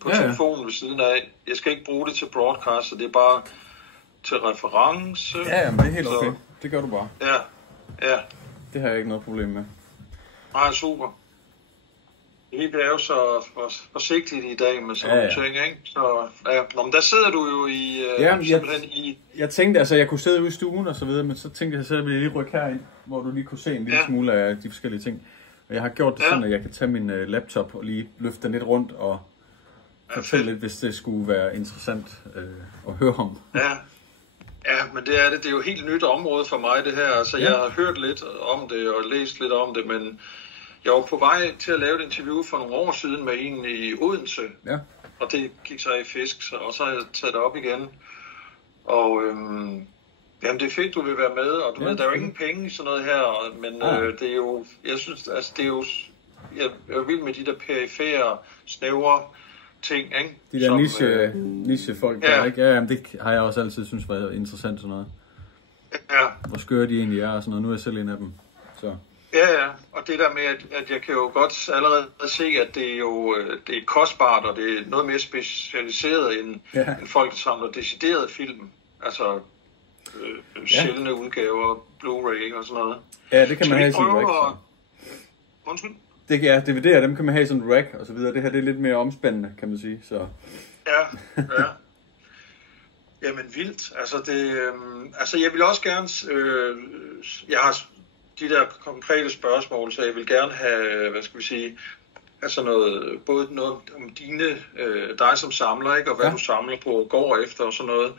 på telefonen ved siden af. Jeg skal ikke bruge det til broadcast, så det er bare til reference. Ja, men det er helt okay. Så, det gør du bare. Ja. Det har jeg ikke noget problem med. Nej, super. Det hele er jo så forsigtigt i dag med sådan nogle ting, ikke? Så, Nå, men der sidder du jo i... Jeg tænkte, altså jeg kunne sidde ude i stuen og så videre, men så tænkte jeg, så ville jeg lige rykke herind, hvor du lige kunne se en lille smule af de forskellige ting. Og jeg har gjort det sådan, at jeg kan tage min laptop og lige løfte den lidt rundt og fortælle lidt, hvis det skulle være interessant at høre om. Ja, men det er det. Det er jo et helt nyt område for mig, det her. Altså, jeg har hørt lidt om det og læst lidt om det, men jeg var på vej til at lave et interview for nogle år siden med en i Odense. Ja. Og det gik så i fisk, og så har jeg taget det op igen. Og jamen, det er fedt, du vil være med, og du ved, der er jo ingen penge i sådan noget her, men det er jo, jeg synes, altså det er jo, jeg er vild med de der perifære, snævre ting, ikke? De der niche-folk, der, ikke? Ja, jamen, det har jeg også altid synes var interessant sådan noget. Ja. Hvor skøre de egentlig er og sådan noget. Nu er jeg selv en af dem, så... Ja, og det der med, at jeg kan jo godt allerede se, at det er jo det er kostbart, og det er noget mere specialiseret end folk, der samler deciderede film. Altså sjældne udgaver, Blu-ray og sådan noget. Ja, det kan man have i sådan en rack. Undskyld? DVD'er, dem kan man have i sådan en rack og så videre. Det her det er lidt mere omspændende, kan man sige. Så. Ja. Jamen vildt. Altså jeg vil også gerne... jeg har de der konkrete spørgsmål, så jeg vil gerne have, hvad skal vi sige, altså både noget om dig som samler, ikke, og hvad du samler på og går efter og sådan noget,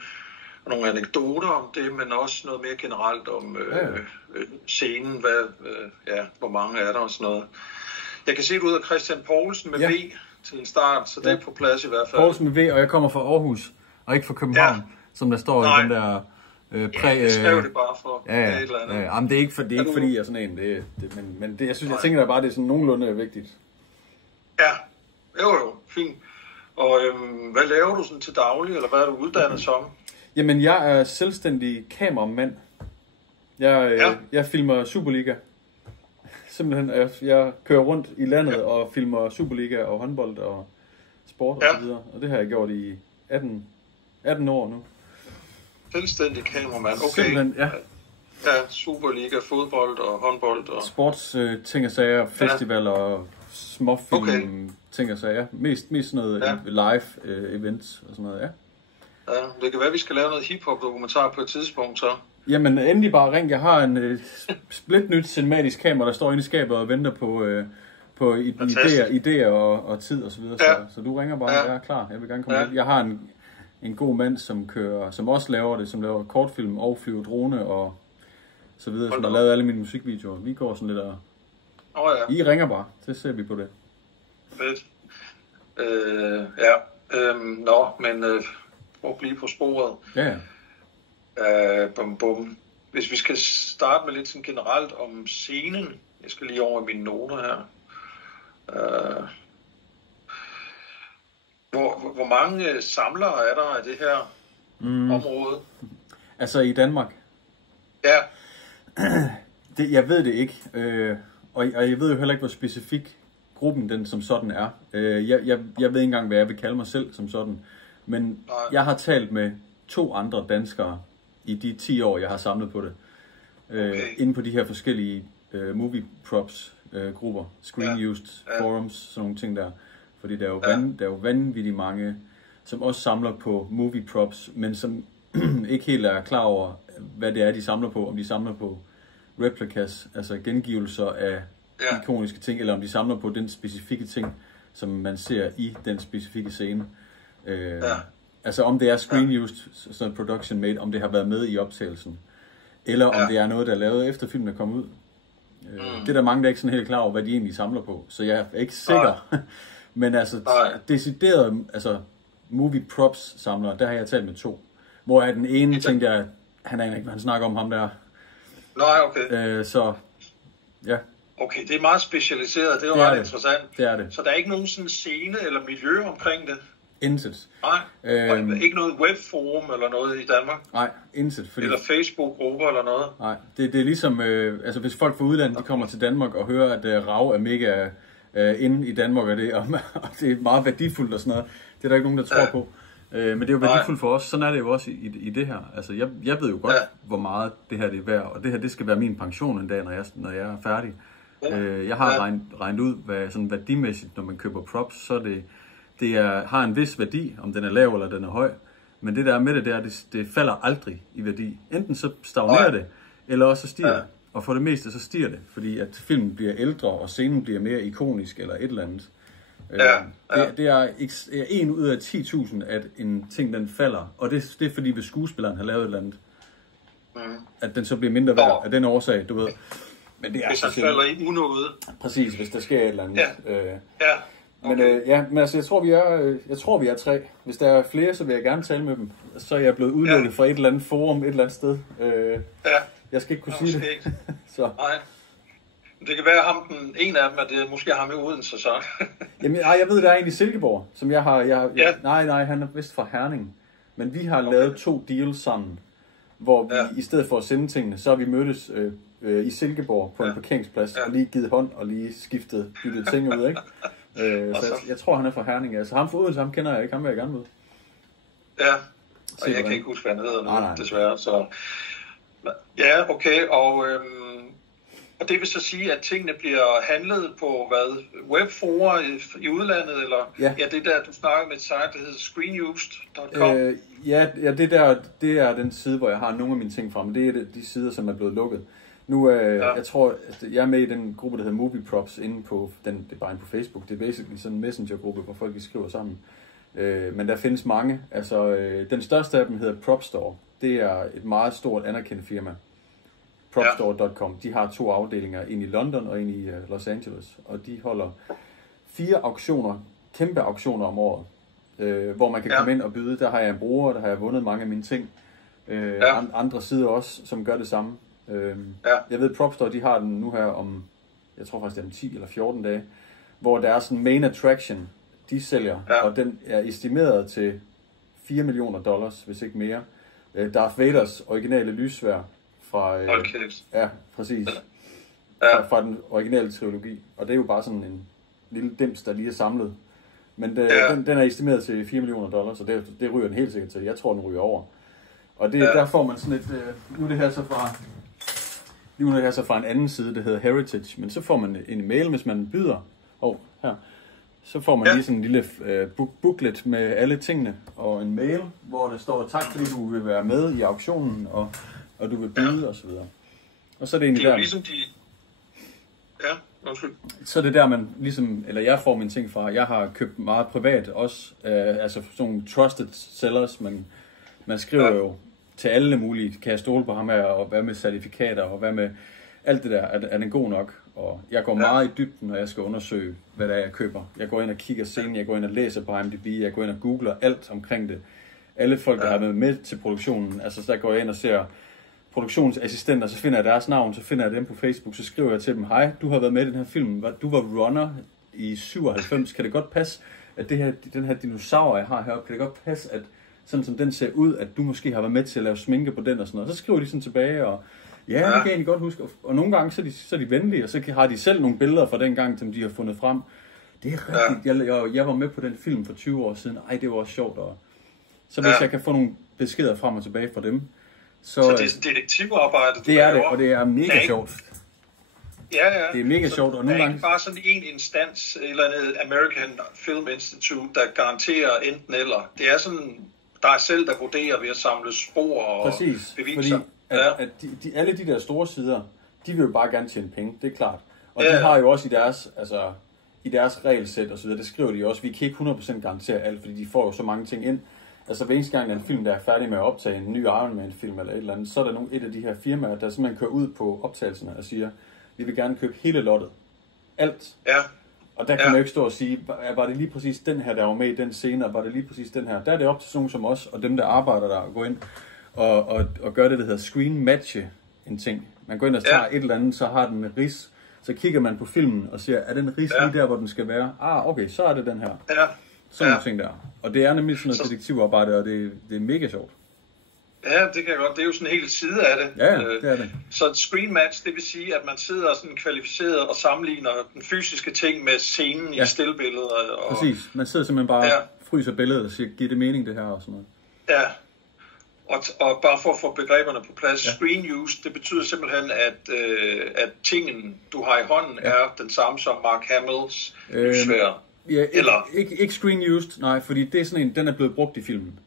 og nogle anekdoter om det, men også noget mere generelt om scenen, hvor mange er der og sådan noget. Jeg kan se det ud af Christian Poulsen med V til en start, så det er på plads i hvert fald. Poulsen med V, og jeg kommer fra Aarhus, og ikke fra København, som der står i den der... jeg skrev det bare for et eller andet. Jamen, det er ikke fordi jeg er sådan en, men det, jeg tænker da bare, det er sådan nogenlunde vigtigt. Ja, jo, fint. Og hvad laver du sådan til daglig, eller hvad er du uddannet som? Jamen, jeg er selvstændig kameramand. Jeg filmer Superliga. Simpelthen, jeg kører rundt i landet og filmer Superliga og håndbold og sport og så videre. Og det har jeg gjort i 18 år nu. Selvstændig kameramand, okay. Simpelthen, ja. Ja, Superliga, fodbold og håndbold. Og... Sports ting og sager, festivaler og småfilm ting og sager. Mest sådan noget live events og sådan noget, ja. Ja, det kan være, vi skal lave noget hiphop dokumentar på et tidspunkt, så. Jamen, endelig bare ring. Jeg har en splitnyt cinematisk kamera, der står inde i skabet og venter på idéer og tid og så videre. Så du ringer bare, jeg er klar. Jeg vil gerne komme lidt. Jeg har en god mand, som også laver det, som laver kortfilm og flyver drone og så videre, som har lavet alle mine musikvideoer. Vi går sådan lidt og... I ringer bare, så ser vi på det. Fedt. Prøv at blive på sporet. Ja. Hvis vi skal starte med lidt sådan generelt om scenen. Jeg skal lige over i mine noter her. Hvor mange samlere er der af det her område? Altså i Danmark? Ja. Jeg ved det ikke. Og jeg ved jo heller ikke, hvor specifik gruppen den som sådan er. Jeg ved ikke engang, hvad jeg vil kalde mig selv som sådan. Men jeg har talt med 2 andre danskere i de 10 år, jeg har samlet på det. Inde på de her forskellige movie props grupper. Screen used forums, sådan nogle ting der. Fordi der er jo vanvittigt mange, som også samler på movie props, men som ikke helt er klar over, hvad det er, de samler på. Om de samler på replicas, altså gengivelser af ikoniske ting, eller om de samler på den specifikke ting, som man ser i den specifikke scene. Altså om det er screen-used, sådan production made, om det har været med i optagelsen, eller om det er noget, der er lavet efter filmen er kommet ud. Det er der mange, der er ikke sådan helt klar over, hvad de egentlig samler på, så jeg er ikke sikker. Men altså, decideret, altså movie props samlere, der har jeg talt med 2. Hvor er den ene ting, der han snakker om ham der. Nej, okay. Så, ja. Okay, det er meget specialiseret, det er jo ret interessant. Det er det. Så der er ikke nogen sådan scene eller miljø omkring det? Intet. Nej, ikke noget webforum eller noget i Danmark? Nej, intet. Eller Facebook-grupper eller noget? Nej, det er ligesom, altså hvis folk fra udlandet de kommer til Danmark og hører, at RAW er inde i Danmark, og det er meget værdifuldt og sådan noget. Det er der ikke nogen, der tror på. Men det er jo værdifuldt for os. Sådan er det jo også i det her. Altså, jeg ved jo godt, hvor meget det her det er værd, og det her, det skal være min pension en dag, når jeg er færdig. Jeg har regnet ud, hvad sådan værdimæssigt, når man køber props, så har en vis værdi, om den er lav eller den er høj. Men det der med det falder aldrig i værdi. Enten så stagnerer det, eller også så stiger det. Og for det meste så stiger det, fordi at filmen bliver ældre, og scenen bliver mere ikonisk, eller et eller andet. Det er 1 ud af 10.000, at en ting den falder. Og det er fordi, hvis skuespilleren har lavet et eller andet, at den så bliver mindre værd af den årsag, du ved. Men det er hvis han falder i unåde. Præcis, hvis der sker et eller andet. Okay. Men altså, jeg tror vi er 3. Hvis der er flere, så vil jeg gerne tale med dem. Så er jeg blevet udelukket fra et eller andet forum, et eller andet sted. Jeg skal ikke kunne sige det. Så. Nej. Det kan være ham, en af dem, at det er måske ham i Odense, så. Jamen, jeg ved, der er en i Silkeborg, som jeg har... Nej, han er vist fra Herning. Men vi har lavet 2 deals sammen, hvor vi i stedet for at sende tingene, så har vi mødtes i Silkeborg på en parkeringsplads, og lige givet hånd og lige byttet ting ud, ikke? Så jeg tror, han er fra Herning. Altså ham fra Odense, ham kender jeg ikke, ham vil jeg gerne møde. Ja, og jeg kan ikke huske, hvad han hedder nu, desværre. Så. Ja, okay, og det vil så sige, at tingene bliver handlet på webforer i udlandet, eller det der, du snakker med et site, der hedder screenused.com? Det er den side, hvor jeg har nogle af mine ting fra, men det er de sider, som er blevet lukket. Nu, jeg tror, at jeg er med i den gruppe, der hedder Movie Props, inde på, det er bare inde på Facebook. Det er basically sådan en messengergruppe, hvor folk skriver sammen. Men der findes mange. Altså, den største af dem hedder PropStore. Det er et meget stort anerkendt firma. PropStore.com. De har 2 afdelinger, en i London og en i Los Angeles. Og de holder 4 auktioner, kæmpe auktioner om året, hvor man kan komme ind og byde. Der har jeg en bruger, der har jeg vundet mange af mine ting. Andre sider også, som gør det samme. Jeg ved, PropStore, de har den nu her om, jeg tror faktisk det er om 10 eller 14 dage, hvor der er sådan en main attraction, de sælger, og den er estimeret til $4 millioner, hvis ikke mere. Darth Vaders originale lyssværd fra, præcis, fra den originale trilogi, og det er jo bare sådan en lille dims, der lige er samlet. Men den er estimeret til $4 millioner, så det ryger den helt sikkert til. Jeg tror, den ryger over. Og der får man sådan et, nu er det her så fra en anden side, der hedder Heritage, men så får man en mail, hvis man byder, så får man lige sådan en lille booklet med alle tingene, og en mail, hvor der står, tak fordi du vil være med i auktionen, og du vil byde, og så videre. Og så er det egentlig der... Ligesom de... Så er det der, man ligesom, eller jeg får mine ting fra, jeg har købt meget privat også, altså sådan nogle trusted sellers, man skriver jo til alle mulige, kan jeg stole på ham her, og hvad med certifikater, og hvad med alt det der, er den god nok? Og jeg går meget i dybden, når jeg skal undersøge, hvad det er, jeg køber. Jeg går ind og kigger scenen, jeg går ind og læser på IMDb, jeg går ind og googler alt omkring det. Alle folk, der har været med til produktionen, altså så går jeg ind og ser produktionsassistenter, så finder jeg deres navn, så finder jeg dem på Facebook, så skriver jeg til dem, hej, du har været med i den her film, du var runner i 97, kan det godt passe, at den her dinosaur, jeg har heroppe, kan det godt passe, at sådan som den ser ud, at du måske har været med til at lave sminke på den og sådan noget. Så skriver de sådan tilbage, og det kan jeg egentlig godt huske. Og nogle gange, så er de venlige, og så har de selv nogle billeder fra den gang, som de har fundet frem. Det er rigtigt. Jeg var med på den film for 20 år siden. Ej, det var også sjovt. Og så hvis jeg kan få nogle beskeder frem og tilbage fra dem. Så det er sådan detektivarbejde, det er det, og det er mega sjovt. Ja. Det er mega sjovt, og nogle gange... Det er ikke bare sådan en instans, eller andet American Film Institute, der garanterer enten eller. Det er sådan... Der er selv, der vurderer ved at samle spor og beviser. Fordi alle de der store sider, de vil jo bare gerne tjene penge, det er klart. Og de har jo også i deres regelsæt og så videre, det skriver de også, vi kan ikke 100% garantere alt, fordi de får jo så mange ting ind. Altså hver eneste gang, der er en film, der er færdig med at optage en ny Iron Man film eller et eller andet, så er der et af de her firmaer, der simpelthen kører ud på optagelserne og siger, vi vil gerne købe hele lottet. Alt. Ja. Og der kan man jo ikke stå og sige, var det lige præcis den her, der var med i den scene, og var det lige præcis den her. Der er det op til sådan som os, og dem, der arbejder der, at gå ind og gøre det, der hedder screen matche en ting. Man går ind og tager et eller andet, så har den en ris, så kigger man på filmen og siger, er den ris lige der, hvor den skal være? Okay, så er det den her. Sådan nogle ting der. Og det er nemlig sådan noget detektivarbejde, og det er mega sjovt. Ja, det kan jeg godt. Det er jo sådan en hel side af det. Ja, det er det. Så et screen match, det vil sige, at man sidder sådan kvalificeret og sammenligner den fysiske ting med scenen i stillbilledet. Og... Præcis. Man sidder simpelthen bare fryser billedet og siger, giver det mening det her og sådan noget. Ja. Og bare for at få begreberne på plads, screen use, det betyder simpelthen, at tingen, du har i hånden, er den samme som Mark Hamills lysvær. Ja, ikke screen used, nej, fordi det er sådan en, den er blevet brugt i filmen.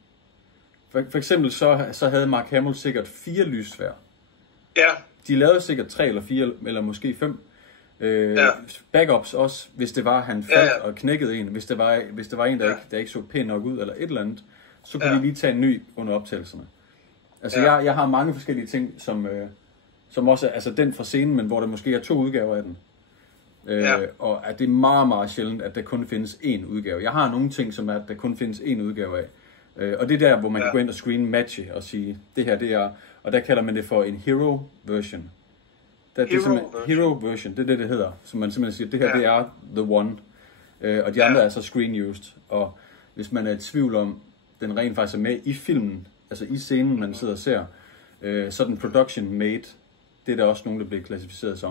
For eksempel så havde Mark Hamill sikkert 4 lyssvær. Ja. De lavede sikkert 3 eller 4, eller måske 5. Backups også, hvis det var, han faldt og knækkede en. Hvis det var en, der ikke så pænt nok ud, eller et eller andet, så kunne de lige tage en ny under optagelserne. Altså, jeg har mange forskellige ting, som også er altså den fra scenen, men hvor der måske er 2 udgaver af den. Og at det er meget, meget sjældent, at der kun findes én udgave. Jeg har nogle ting, som er, at der kun findes én udgave af. Og det er der, hvor man kan gå ind og screen matche og sige, det her, det er, og der kalder man det for en hero version. Hero version, det er det hedder. Så man simpelthen siger, det her, det er the one. Og de andre er så screen used. Og hvis man er i tvivl om, den rent faktisk er med i filmen, altså i scenen, man sidder og ser, så den production made, det er der også nogen, der bliver klassificeret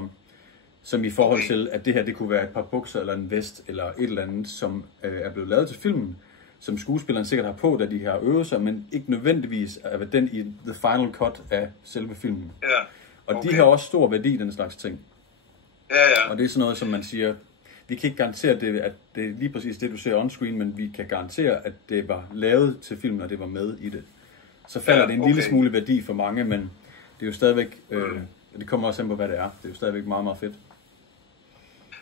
som i forhold til, at det her, det kunne være et par bukser, eller en vest, eller et eller andet, som er blevet lavet til filmen, som skuespilleren sikkert har på, da de har øvet sig, men ikke nødvendigvis er den i the final cut af selve filmen. Og de har også stor værdi, den slags ting. Og det er sådan noget, som man siger, vi kan ikke garantere, at det er lige præcis det, du ser on-screen, men vi kan garantere, at det var lavet til filmen, og det var med i det. Så falder det en lille smule værdi for mange, men det er jo stadigvæk, det kommer også an på, hvad det er. Det er jo stadigvæk meget, meget fedt.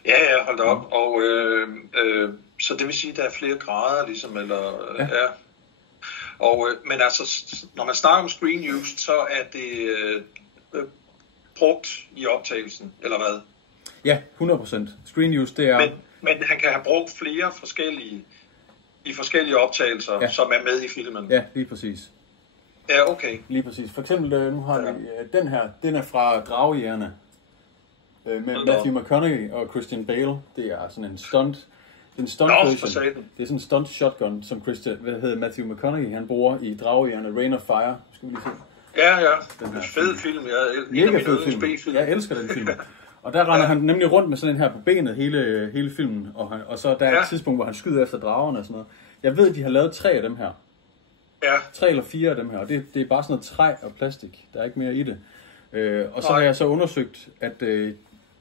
Ja, hold da op. Og så det vil sige, at der er flere grader, ligesom, eller Og, men altså, når man snakker om screen use, så er det brugt i optagelsen, eller hvad? Ja, 100%. Screen use, det er... Men han kan have brugt flere forskellige optagelser, som er med i filmen. Ja, lige præcis. Ja, okay. Lige præcis. For eksempel, nu har vi den her, den er fra Dragejægerne. Med Matthew McConaughey og Christian Bale. Det er sådan en stunt version. Det er sådan en stunt shotgun, som Matthew McConaughey han bruger i Dragejægerne, Rain of Fire. Skal vi lige se? Ja. Den her fed film. Mega fed film. Jeg elsker den film. Og der render han nemlig rundt med sådan en her på benet hele filmen. Og så der er et tidspunkt, hvor han skyder efter dragerne og sådan noget. Jeg ved, de har lavet 3 af dem her. 3 eller 4 af dem her. Og det er bare sådan noget træ og plastik. Der er ikke mere i det. Og så har jeg så undersøgt, at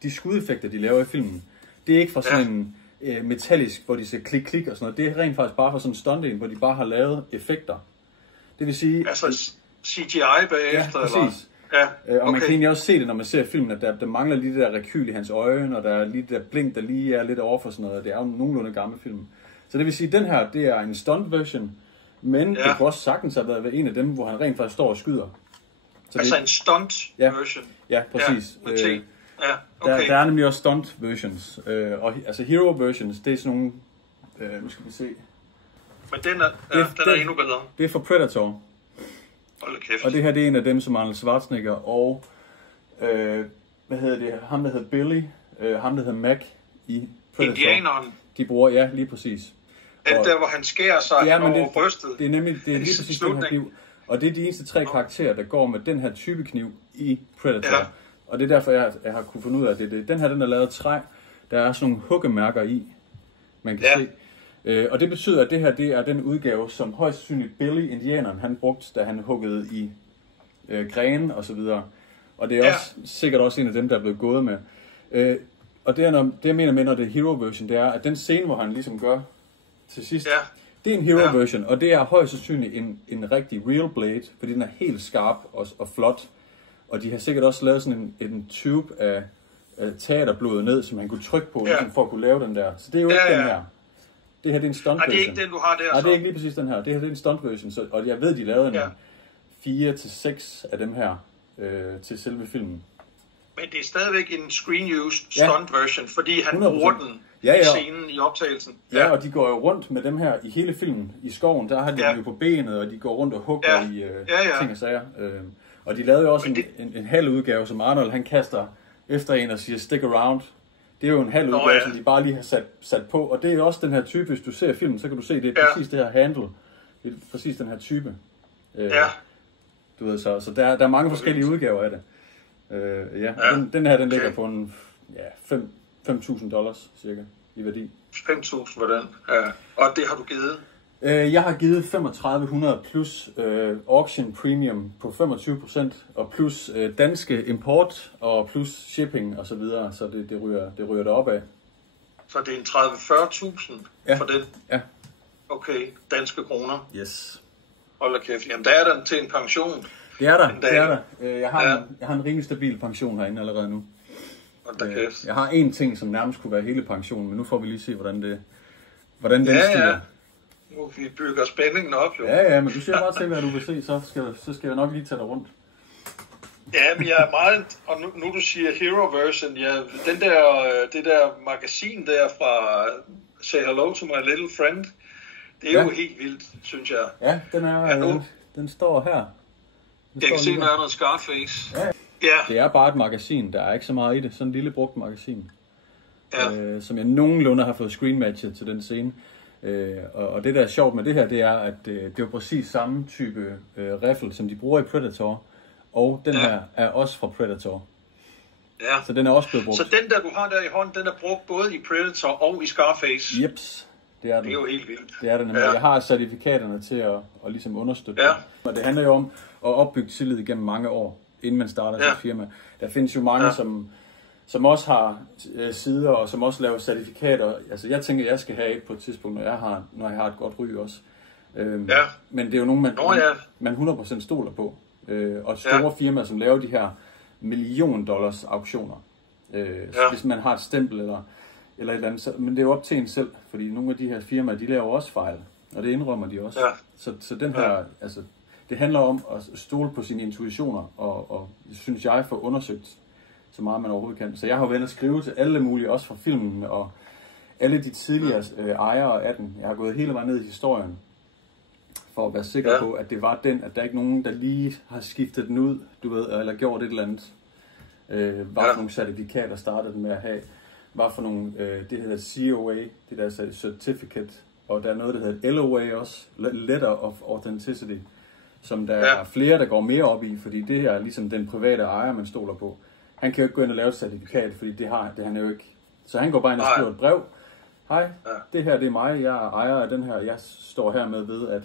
de skudeffekter, de laver i filmen, det er ikke fra sådan en metallisk, hvor de siger klik-klik og sådan noget. Det er rent faktisk bare fra sådan en stunt, hvor de bare har lavet effekter. Det vil sige... Altså CGI bagefter, præcis. Og man kan egentlig også se det, når man ser filmen, at der mangler lige det der rekyl i hans øjne, og der er lige det der blink, der lige er lidt over for sådan noget. Det er jo nogenlunde gammel film. Så det vil sige, at den her, det er en stunt version, men det kunne også sagtens have været en af dem, hvor han rent faktisk står og skyder. Så altså en stunt version? Ja, præcis. Okay. Der er nemlig også stunt versions. Og altså hero versions, det er sådan nogle... nu skal vi se. Men den er endnu bedre. Det er for Predator. Hold kæft. Og det her, det er en af dem, som Arnold Schwarzenegger og... ham der hedder Billy, ham der hedder Mac i Predator. Indianeren. De bruger, lige præcis. Der, hvor han skærer sig over brystet. Det er nemlig lige præcis den her kniv. Og det er de eneste 3 karakterer, der går med den her type kniv i Predator. Ja. Og det er derfor, jeg har kunne finde ud af, at det. Den her, den er lavet af træ. Der er sådan nogle huggemærker i, man kan se. Og det betyder, at det her, det er den udgave, som højst sandsynligt Billy, indianeren, han brugte, da han huggede i grene og så videre. Og det er også sikkert også en af dem, der er blevet gået med. Og det jeg mener med, når det er hero version, det er, at den scene, hvor han ligesom gør til sidst, det er en hero version, og det er højst sandsynligt en rigtig real blade, fordi den er helt skarp og flot. Og de har sikkert også lavet sådan en tube af teaterblodet ned, som han kunne trykke på, ligesom for at kunne lave den der. Så det er jo ikke den her. Det her, det er en stunt version. Nej, det er ikke den, du har der. Nej, det er ikke lige præcis den her. Det her, det er en stunt version, og jeg ved, de lavede en 4-6 af dem her til selve filmen. Men det er stadigvæk en screen-used stunt version, fordi han bruger den i scenen i optagelsen. Ja, og de går jo rundt med dem her i hele filmen. I skoven, der har de dem jo på benet, og de går rundt og hugger i ting og sager. Og de lavede jo også en halv udgave, som Arnold han kaster efter en og siger stick around. Det er jo en halv udgave, som de bare lige har sat på. Og det er også den her type, hvis du ser filmen, så kan du se, det er præcis det her handle. Det er præcis den her type. Du ved, så der er mange forskellige udgaver af det. Den her, den ligger på en $5,000 cirka i værdi. 5.000, hvordan? Ja. Og det har du givet? Jeg har givet 3500 plus auction premium på 25%, og plus danske import og plus shipping og så videre, så det ryger derop af. Så det er en 30-40.000 for den? Ja. Okay, danske kroner? Yes. Hold da kæft. Jamen, der er den til en pension. Det er der. Jeg har en rimelig stabil pension herinde allerede nu. Hold da kæft. Jeg har en ting, som nærmest kunne være hele pensionen, men nu får vi lige se, hvordan den stiger. Ja. Nu vi bygger spændingen op, jo. Ja, men du siger bare til, hvad du vil se, så skal jeg nok lige tage dig rundt. Ja, men jeg er meget, og nu du siger Hero Version, ja, det der magasin der fra Say Hello to My Little Friend, det er jo helt vildt, synes jeg. Ja, den står her. Jeg kan se, der er noget Scarface. Ja. Det er bare et magasin, der er ikke så meget i det. Sådan en lille brugt magasin. Ja. Som jeg nogenlunde har fået screenmatchet til den scene. Og det der er sjovt med det her, det er, at det er præcis samme type riffle, som de bruger i Predator. Og den her er også fra Predator. Ja. Så den er også blevet brugt. Så den der, du har der i hånden, den er brugt både i Predator og i Scarface? Jeps. Det er jo helt vildt. Det er det nemlig. Jeg har certifikaterne til at ligesom understøtte det. Og det handler jo om at opbygge tillid igennem mange år, inden man starter sit firma. Der findes jo mange, som også har sider, og som også laver certifikater. Altså jeg tænker, jeg skal have et på et tidspunkt, når jeg har et godt ry også. Men det er jo nogen, man 100% stoler på. Og store firmaer, som laver de her $1,000,000 auktioner. Hvis man har et stempel eller et eller andet. Men det er jo op til en selv, fordi nogle af de her firmaer, de laver også fejl. Og det indrømmer de også. Så den her, altså, det handler om at stole på sine intuitioner, og synes jeg, får undersøgt så meget man overhovedet kan. Så jeg har jo været at skrive til alle mulige, også fra filmen, og alle de tidligere ejere af den. Jeg har gået hele vejen ned i historien, for at være sikker på, at det var den, at der ikke nogen, der lige har skiftet den ud, du ved, eller gjort et eller andet. Hvad for nogle certifikater startede den med at have. Hvad for nogle, det hedder COA, det der certificate, og der er noget, der hedder LOA også, Letter of Authenticity, som der er flere, der går mere op i, fordi det her er ligesom den private ejer, man stoler på. Han kan jo ikke gå ind og lave et certifikat, fordi det han jo ikke. Så han går bare ind og skriver et brev. Hej, det her det er mig, jeg er ejer af den her, jeg står her med ved, at...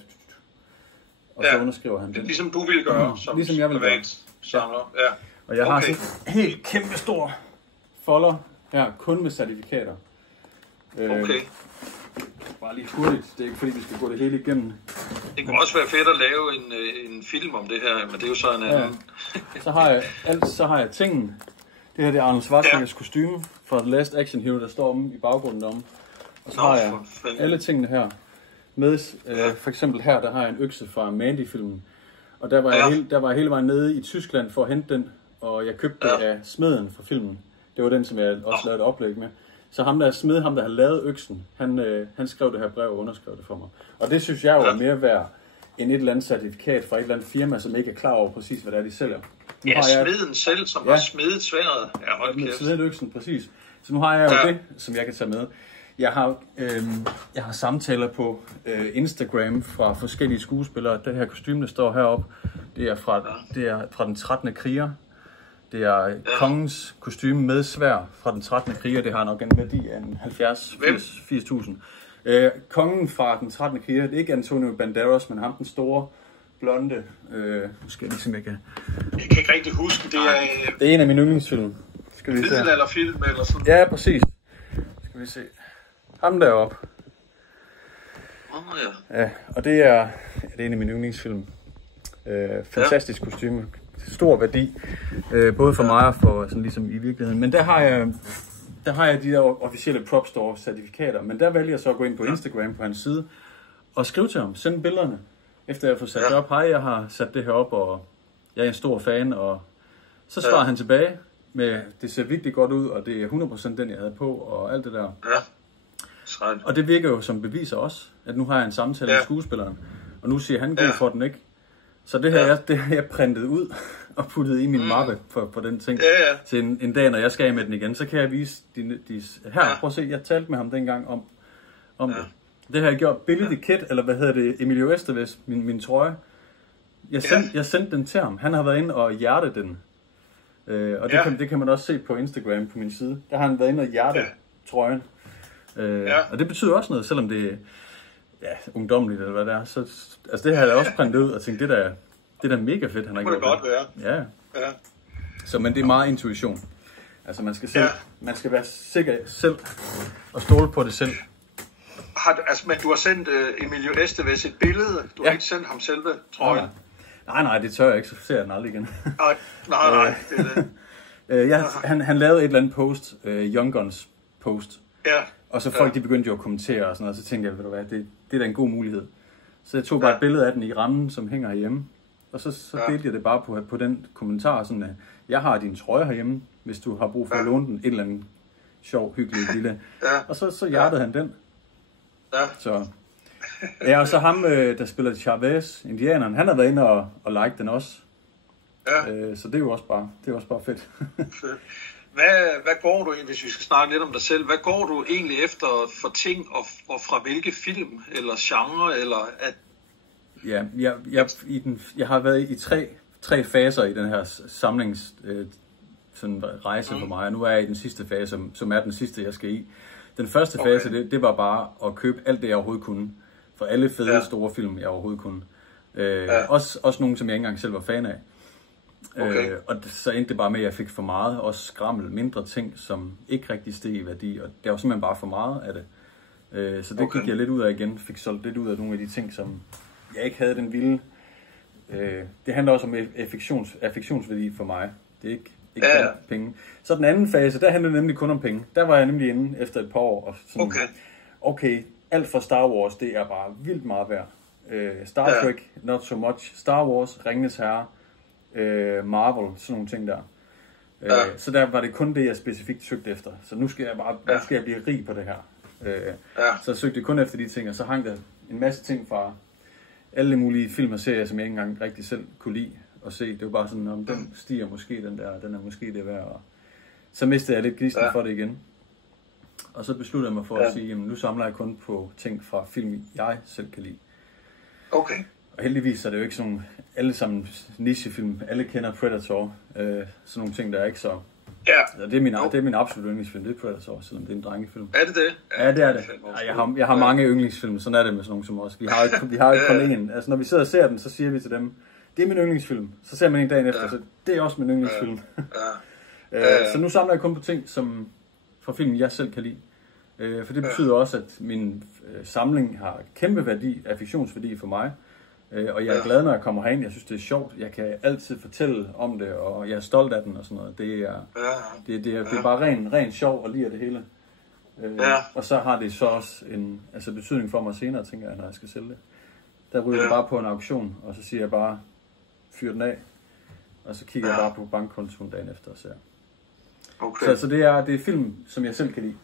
Og så underskriver han den. Ligesom du ville gøre, som ligesom jeg vil privat samler. Ja. Og jeg har sådan en helt kæmpe stor folder her, kun med certifikater. Okay. Bare lige hurtigt, det er ikke fordi, vi skal gå det hele igennem. Det kunne også være fedt at lave en film om det her, men det er jo så en anden. Så har jeg tingen. Det her det er Arnold Schwarzeneggers kostume fra The Last Action Hero, der står om i baggrunden om. Og så har jeg alle tingene her. Med, for eksempel her, der har jeg en økse fra Mandy-filmen. Og der var jeg hele vejen nede i Tyskland for at hente den, og jeg købte det af smeden fra filmen. Det var den, som jeg også lavede et oplæg med. Så ham der har lavet øksen, han skrev det her brev og underskrev det for mig. Og det synes jeg jo er mere værd end et eller andet certifikat fra et eller andet firma, som ikke er klar over præcis, hvad det er, de sælger. Nu har jeg smeden selv, som har smedet sværet. Ja, hold kæft. Smedet øksen, præcis. Så nu har jeg jo det, som jeg kan tage med. Jeg har samtaler på Instagram fra forskellige skuespillere. Det her kostume, der står heroppe, det er fra den 13. kriger. Det er kongens kostume med sværd fra den 13. kriger. Det har nok en værdi af 80.000. Kongen fra den 13. kriger, det er ikke Antonio Banderas, men ham den store, blonde. Nu skal jeg ligesom jeg kan ikke rigtig huske, det er en af mine yndlingsfilm. Skal vi se. Eller film eller sådan. Ja, præcis. Skal vi se. Ham deroppe. Ja, og det er en af mine yndlingsfilm. Fantastisk kostume. Stor værdi. Både for mig og for sådan ligesom i virkeligheden. Men der har jeg de der officielle Prop Store certifikater. Men der vælger jeg så at gå ind på Instagram på hans side og skrive til ham. Sende billederne. Efter jeg får sat det op. Hej, jeg har sat det her op, og jeg er en stor fan. Og så svarer han tilbage med, det ser virkelig godt ud, og det er 100% den, jeg havde på, og alt det der. Og det virker jo som beviser også, at nu har jeg en samtale med skuespilleren, og nu siger han god for den, ikke? Så det her, det har jeg printet ud og puttet i min mappe på den ting. Til en dag, når jeg skal af med den igen, så kan jeg vise her, prøv at se, jeg talte med ham dengang om det. Det har jeg gjort. Billy the Kid, eller hvad hedder det, Emilio Estevez, min trøje. Jeg sendte den til ham. Han har været inde og hjerte den. Og det kan man også se på Instagram på min side. Der har han været inde og hjerte trøjen. Og det betyder også noget, selvom det er ungdomligt eller hvad det er. Så, altså det har jeg også printet ud og tænkt, det der er mega fedt, han har gjort. Det må det godt være. Ja. Så, men det er meget intuition. Altså man skal være sikker selv og stole på det selv. Men du har sendt Emilio Estevez et billede. Du har ikke sendt ham selve trøjen. Nej, det tør jeg ikke, så ser jeg den aldrig igen. Nej, det er det. Han lavede et eller andet post, Young Guns post. Ja. Og så folk de begyndte jo at kommentere og sådan noget, og så tænkte jeg, ved du hvad, det er da en god mulighed. Så jeg tog bare et billede af den i rammen, som hænger herhjemme. Og så delte jeg det bare på den kommentar, sådan at jeg har din trøje herhjemme, hvis du har brug for at låne den et eller andet sjov, hyggelig lille. Og så hjertede han den. Ja. Så. Ja, og så ham, der spiller Chavez, indianeren, han har været inde og like den også. Ja. Så det er jo også bare fedt. Hvad går du, hvis vi skal snakke lidt om dig selv, hvad går du egentlig efter for ting, og fra hvilke film, eller genre, eller at... Ja, jeg har været i tre faser i den her samlings sådan rejse for mig, og nu er jeg i den sidste fase, som er den sidste, jeg skal i. Den første fase, det var bare at købe alt det, jeg overhovedet kunne. For alle fede store film, jeg overhovedet kunne. Også nogle, som jeg ikke engang selv var fan af. Og så endte det bare med, at jeg fik for meget, også skrammel, mindre ting, som ikke rigtig steg i værdi. Og det var simpelthen bare for meget af det. Så det gik jeg lidt ud af igen. Fik solgt lidt ud af nogle af de ting, som jeg ikke havde den vilde. Det handler også om affektionsværdi for mig. Det er ikke penge. Så den anden fase, der handlede det nemlig kun om penge. Der var jeg nemlig inde efter et par år. Og sådan, okay, alt fra Star Wars, det er bare vildt meget værd. Star Trek, not so much. Star Wars, Ringenes Herre, Marvel, sådan nogle ting der. Så der var det kun det, jeg specifikt søgte efter. Så nu skal jeg blive rig på det her. Så jeg søgte kun efter de ting, og så hang der en masse ting fra alle mulige film og serier, som jeg ikke engang rigtig selv kunne lide at se. Det var bare sådan, om den stiger måske, den er måske det værd. Og så mistede jeg lidt gnisten for det igen. Og så besluttede jeg mig for at sige, jamen nu samler jeg kun på ting fra film, jeg selv kan lide. Okay. Og heldigvis er det jo ikke sådan alle sammen nichefilm. Alle kender Predator. Sådan nogle ting, der er ikke så... Ja. Det er min absolut yndlingsfilm, det er Predator, selvom det er en drengefilm. Er det det? Ja, det er det. Jeg har mange yndlingsfilm, sådan er det med sådan nogle som os. Vi har ikke kun én. Altså når vi sidder og ser den, så siger vi til dem, det er min yndlingsfilm. Så ser man en dag efter, så det er også min yndlingsfilm. Så nu samler jeg kun på ting, som fra film, jeg selv kan lide. For det betyder også, at min samling har kæmpe værdi, affektionsværdi for mig. Og jeg er glad, når jeg kommer herind. Jeg synes, det er sjovt. Jeg kan altid fortælle om det, og jeg er stolt af den og sådan noget. Det er bare ren sjov og lide det hele. Og så har det så også en betydning for mig senere, tænker jeg, når jeg skal sælge det. Der ryger jeg bare på en auktion, og så siger jeg bare, fyr den af. Og så kigger jeg bare på bankkontoen dagen efter og ser. Okay. Så det er film, som jeg selv kan lide.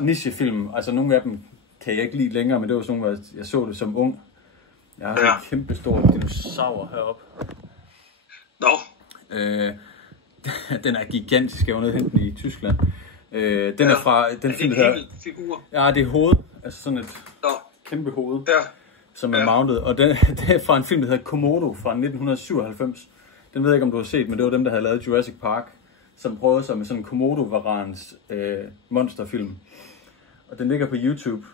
Nichefilm, altså nogle af dem kan jeg ikke lide længere, men det var sådan nogle, jeg så det som ung. Jeg har en kæmpe stor dinosaur heroppe. Den er gigantisk, jeg var nede og hente den i Tyskland. Den er fra... Den film, det en hel figur? Ja, det er hoved. Altså sådan et kæmpe hoved, som er mounted. Og det er fra en film, der hedder Komodo fra 1997. Den ved jeg ikke, om du har set, men det var dem, der havde lavet Jurassic Park, som prøvede sig med sådan en Komodo-varans monsterfilm. Og den ligger på YouTube.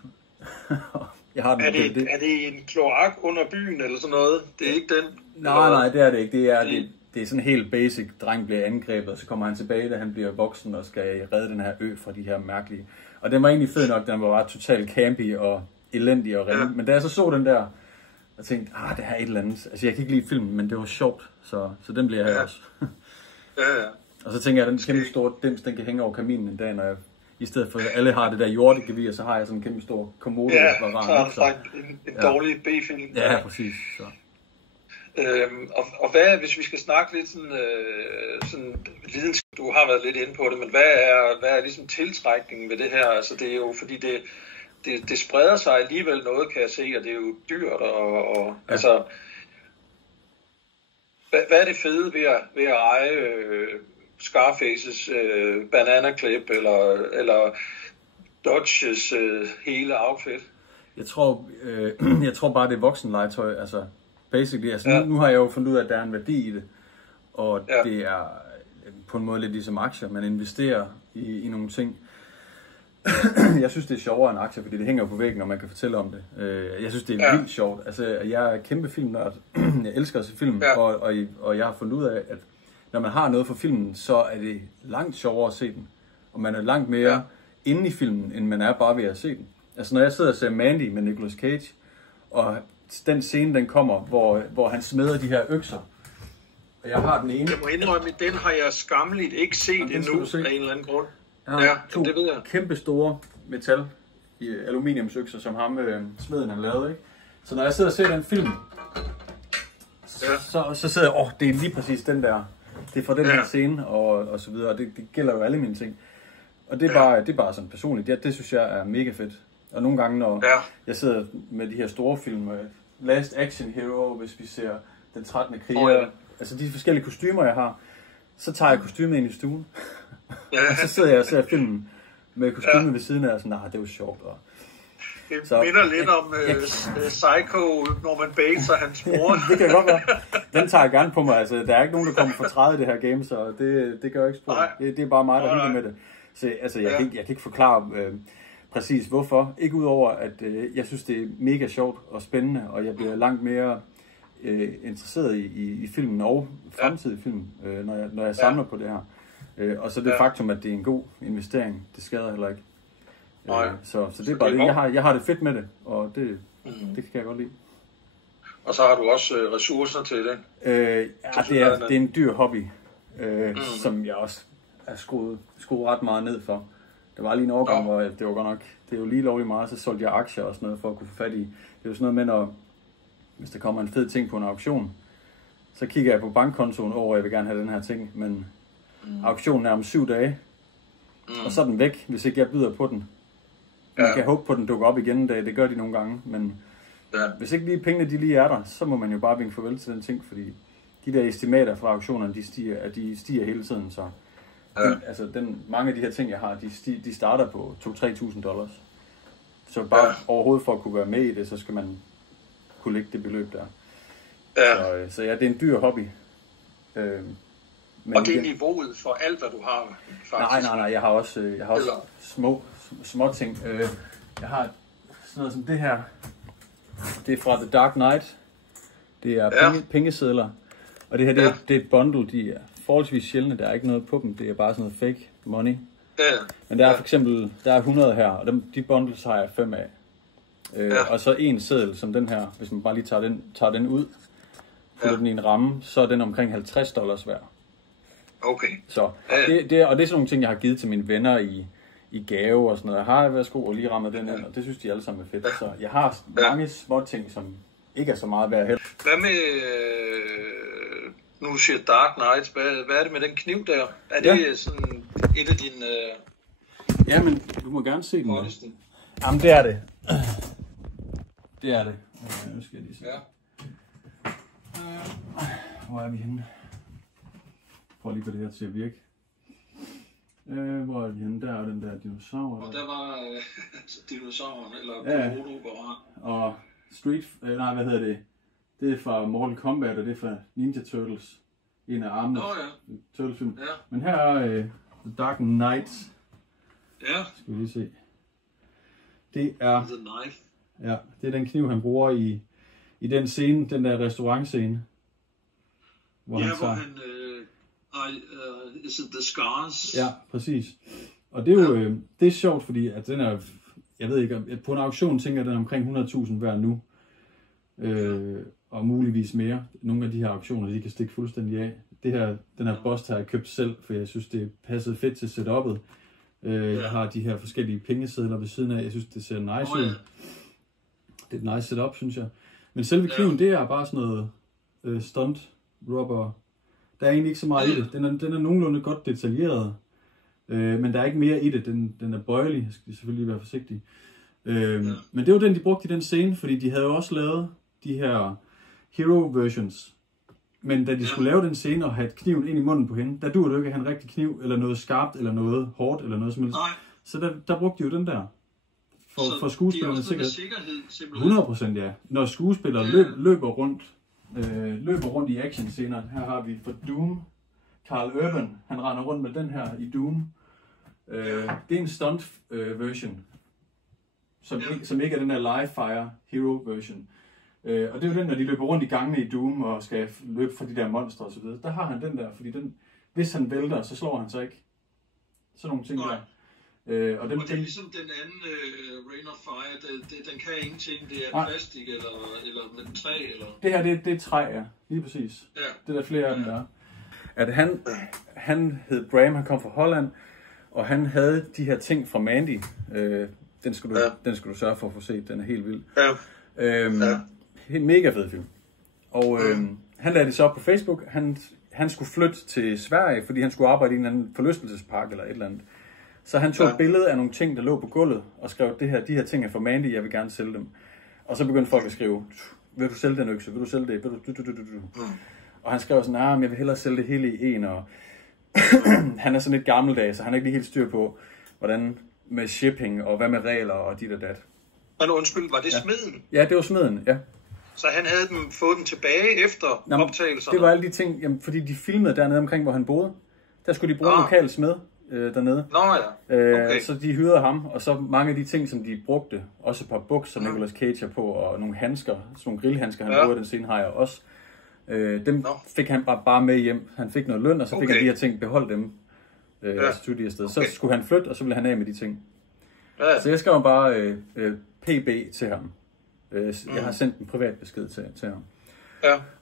Jeg har den er det en kloak under byen eller sådan noget? Det er ikke den? Nej, det er det ikke. Det er sådan helt basic. Dreng bliver angrebet, og så kommer han tilbage, da han bliver voksen og skal redde den her ø fra de her mærkelige. Og den var egentlig fed nok, den var bare totalt campy og elendig og ringe. Men da jeg så den der, og tænkte, det her er et eller andet. Altså jeg kan ikke lide filmen, men det var sjovt, så den bliver jeg også. Og så tænker jeg, at den kæmpe store dims, den kan hænge over kaminen en dag, når jeg... I stedet for, at alle har det der jordegevir, så har jeg sådan en kæmpe stor komodo. Så en dårlig B-film. Ja, præcis. Så. Og hvad, hvis vi skal snakke lidt sådan lidenskab, du har været lidt inde på det, men hvad er ligesom tiltrækningen ved det her? Altså det er jo, fordi det spreder sig alligevel noget, kan jeg se, og det er jo dyrt, og altså... Hvad er det fede ved at eje... Scarfaces banana clip eller Dodges hele outfit? Jeg tror bare det er voksenlegetøj. Altså basically. Altså nu har jeg jo fundet ud af, at der er en værdi i det, og det er på en måde lidt ligesom aktier. Man investerer i nogle ting. Jeg synes, det er sjovere end aktier, fordi det hænger på væggen, og man kan fortælle om det. Jeg synes, det er vildt sjovt. Altså, jeg er kæmpe filmnørd. Jeg elsker at se film, og jeg har fundet ud af, at når man har noget for filmen, så er det langt sjovere at se den. Og man er langt mere inde i filmen, end man er bare ved at se den. Altså, når jeg sidder og ser Mandy med Nicolas Cage, og den scene, den kommer, hvor han smider de her økser. Og jeg har den ene. Jeg må indrømme, at den har jeg skammeligt ikke set endnu, af en eller anden grund. To det ved jeg. Kæmpe store metal i aluminiumsøkser, som ham smeden han lavede, ikke? Så når jeg sidder og ser den film, så sidder jeg, det er lige præcis den der. Det er fra den her scene, og så videre, og det gælder jo alle mine ting. Og det er bare sådan personligt. Det synes jeg er mega fedt. Og nogle gange, når jeg sidder med de her store film, Last Action Hero, hvis vi ser Den 13. kriger, altså de forskellige kostymer, jeg har, så tager jeg kostymet ind i stuen. Og så sidder jeg og ser filmen med kostymet ved siden af, og sådan, det er jo sjovt. Og det minder lidt om Psycho, Norman Bates og hans bror. Det kan godt være. Den tager jeg gerne på mig. Altså, der er ikke nogen, der kommer for træde i det her game, så det gør ikke spor. Det er bare mig, der hygger med det. Så altså, jeg kan ikke forklare præcis hvorfor. Ikke udover, at jeg synes, det er mega sjovt og spændende, og jeg bliver langt mere interesseret i filmen og fremtidig film, når jeg samler på det her. Og så det faktum, at det er en god investering, det skader heller ikke. Så det er bare det. Jeg har det fedt med det, og det kan jeg godt lide. Og så har du også ressourcer til det? Det er en dyr hobby, som jeg også er skruet ret meget ned for. Der var lige en årgang, hvor det var godt nok, det er jo lige lovligt meget, så solgte jeg aktier og sådan noget for at kunne få fat i. Det er jo sådan noget med, hvis der kommer en fed ting på en auktion, så kigger jeg på bankkontoen over, jeg vil gerne have den her ting, men auktionen er om 7 dage, og så er den væk, hvis ikke jeg byder på den. Man kan håbe på, at den dukker op igen en dag, det gør de nogle gange, men hvis ikke lige pengene de lige er der, så må man jo bare vinke farvel til den ting, fordi de der estimater fra auktionerne, de stiger hele tiden, så mange af de her ting, jeg har, de starter på $2,000-3,000. Så bare overhovedet for at kunne være med i det, så skal man kunne lægge det beløb der. Så det er en dyr hobby. Men og det er niveauet for alt, hvad du har, faktisk? Nej, jeg har også små ting. Jeg har sådan noget som det her. Det er fra The Dark Knight. Det er pengesedler. Og det her, det er et bundle. De er forholdsvis sjældne. Der er ikke noget på dem. Det er bare sådan noget fake money. Men der er for eksempel, der er 100 her, og de bundles har jeg 5 af. Og så en seddel som den her, hvis man bare lige tager den ud, putter den i en ramme, så er den omkring $50 værd. Okay. Så det er sådan nogle ting, jeg har givet til mine venner i gave og sådan noget. Jeg har værsgo og lige rammet den ind, og det synes de alle sammen er fedt. Så jeg har mange små ting, som ikke er så meget værd heller. Hvad med, nu siger Dark Knight, hvad er det med den kniv der? Er det sådan et af dine... Ja, men du må gerne se den. Jamen, det er det. Det er det. Nu skal jeg lige se. Hvor er vi henne? Prøv lige på det her til at virke. Hvor er vi henne? Der er den der dinosaur. Og der var dinosauren, eller Komodo. Og hvad hedder det? Det er fra Mortal Kombat, og det er fra Ninja Turtles. En af armene. Turtles-film. Men her er The Dark Knight. Ja. Skal vi lige se. Det er... The Knife. Ja, det er den kniv, han bruger i den scene, den der restaurantscene. Hvor han is it the scars? Ja, præcis. Og det er jo det er sjovt, fordi at den er, jeg ved ikke, på en auktion tænker jeg, den er omkring 100.000 værd nu. Og muligvis mere. Nogle af de her auktioner, de kan stikke fuldstændig af. Den her boss har jeg købt selv, for jeg synes, det passede fedt til setup'et. Jeg har de her forskellige pengesedler ved siden af. Jeg synes, det ser nice ud. Det er et nice setup, synes jeg. Men selve kniven, det er bare sådan noget stunt rubber. Der er egentlig ikke så meget i det. Den er nogenlunde godt detaljeret. Men der er ikke mere i det. Den er bøjelig. Jeg skal selvfølgelig være forsigtig. Men det var den, de brugte i den scene, fordi de havde jo også lavet de her hero versions. Men da de skulle lave den scene og have kniven ind i munden på hende, der duer det ikke at have en rigtig kniv, eller noget skarpt, eller noget hårdt, eller noget som helst. Så der brugte de jo den der. For skuespillerne sikkerhed 100%, ja. Når skuespillere løber rundt løber rundt i actionscener. Her har vi for Doom, Carl Urban, han render rundt med den her i Doom. Det er en stunt version, som ikke er den der live fire hero version. Og det er jo den, når de løber rundt i gangene i Doom og skal løbe fra de der monstre og så videre. Der har han den der, fordi den, hvis han vælter, så slår han sig ikke. Sådan nogle ting der. Og det er ligesom den anden Rain of Fire, den kan ingenting, det er plastik eller med træ eller... Det her, det er træ, ja. Lige præcis. Ja. Det der flere af dem der. At han hed Bram, han kom fra Holland, og han havde de her ting fra Mandy. Den skal du sørge for at få set, den er helt vild. En mega fed film. Og han lagde det så op på Facebook. Han skulle flytte til Sverige, fordi han skulle arbejde i en eller anden forlystelsespark eller et eller andet. Så han tog et billede af nogle ting, der lå på gulvet, og skrev, de her ting er for Mandy, jeg vil gerne sælge dem. Og så begyndte folk at skrive, vil du sælge den økse, vil du sælge det, vil du. Og han skrev sådan, jeg vil hellere sælge det hele i en, og han er sådan lidt gammeldags, så han er ikke lige helt styr på, hvordan med shipping, og hvad med regler, og dit og dat. Men undskyld, var det smeden? Ja, det var smeden, ja. Så han havde fået dem tilbage efter optagelserne? Det var alle de ting, jamen, fordi de filmede dernede omkring, hvor han boede. Der skulle de bruge lokal smed dernede. Okay. Så de hyrede ham, og så mange af de ting, som de brugte, også et par bukser, Nicolas Cage har på, og nogle handsker, sådan nogle grillhandsker, han bruger den scene, har jeg også. Dem fik han bare med hjem. Han fik noget løn, og så fik han de her ting, beholdt dem afsted. Så skulle han flytte, og så ville han af med de ting. Så jeg skrev bare PB til ham. Jeg har sendt en privat besked til ham.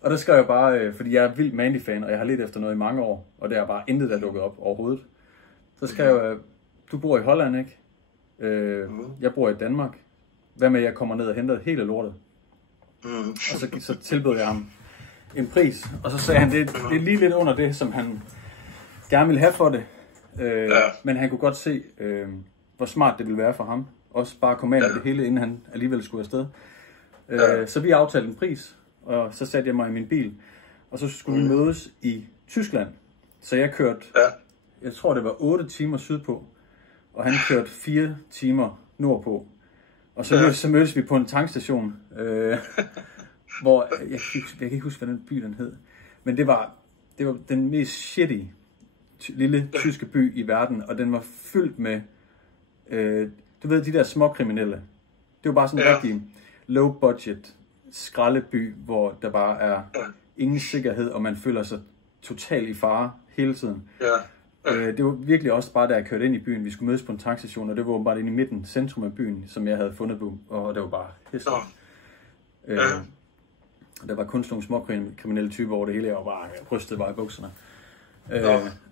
Og der skrev jeg bare, fordi jeg er vild Mandy-fan, og jeg har let efter noget i mange år, og der er bare intet, der dukket op overhovedet. Så skrev jeg, du bor i Holland, ikke? Jeg bor i Danmark. Hvad med, at jeg kommer ned og henter hele lortet? Og så tilbød jeg ham en pris, og så sagde han, det er lige lidt under det, som han gerne ville have for det. Men han kunne godt se, hvor smart det ville være for ham. Også bare komme af med det hele, inden han alligevel skulle afsted. Så vi aftalte en pris, og så satte jeg mig i min bil, og så skulle vi mødes i Tyskland. Så jeg kørte, jeg tror det var 8 timer sydpå, og han kørte 4 timer nordpå. Og så mødtes vi på en tankstation, hvor, jeg kan ikke huske, hvad den by den hed, men det var den mest shitty lille tyske by i verden, og den var fyldt med, du ved, de der småkriminelle. Det var bare sådan en rigtig low budget skraldeby, hvor der bare er ingen sikkerhed, og man føler sig totalt i fare hele tiden. Det var virkelig også bare, da jeg kørte ind i byen. Vi skulle mødes på en tankstation, og det var bare inde i midten, centrum af byen, som jeg havde fundet på, og det var bare hæsligt. Der var kun sådan nogle små kriminelle typer over det hele, og bare rystede bare i bukserne.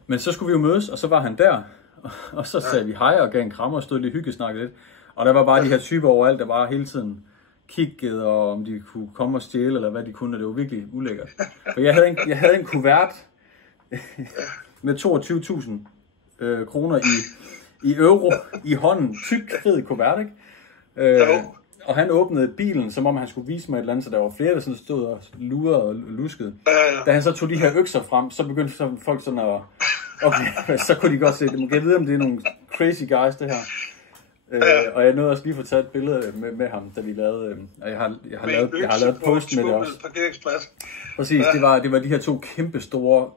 Men så skulle vi jo mødes, og så var han der, og så sagde vi hej og gav en krammer og stod lidt hyggesnakket lidt. Og der var bare de her typer overalt, der bare hele tiden kiggede, og om de kunne komme og stjæle, eller hvad de kunne, og det var virkelig ulækkert. For jeg havde en kuvert med 22.000 kroner i euro i hånden. Tyk, fed kuvert, ikke? Og han åbnede bilen, som om han skulle vise mig et eller andet, så der var flere, der sådan stod og lurede og luskede. Da han så tog de her økser frem, så begyndte folk sådan at... Okay, så kunne de godt se det. Man kan vide, om det er nogle crazy guys, det her. Og jeg nåede også lige at få taget et billede med ham, da vi lavede... Og jeg har lavet et post med det også. Præcis, det var de her 2 kæmpe store,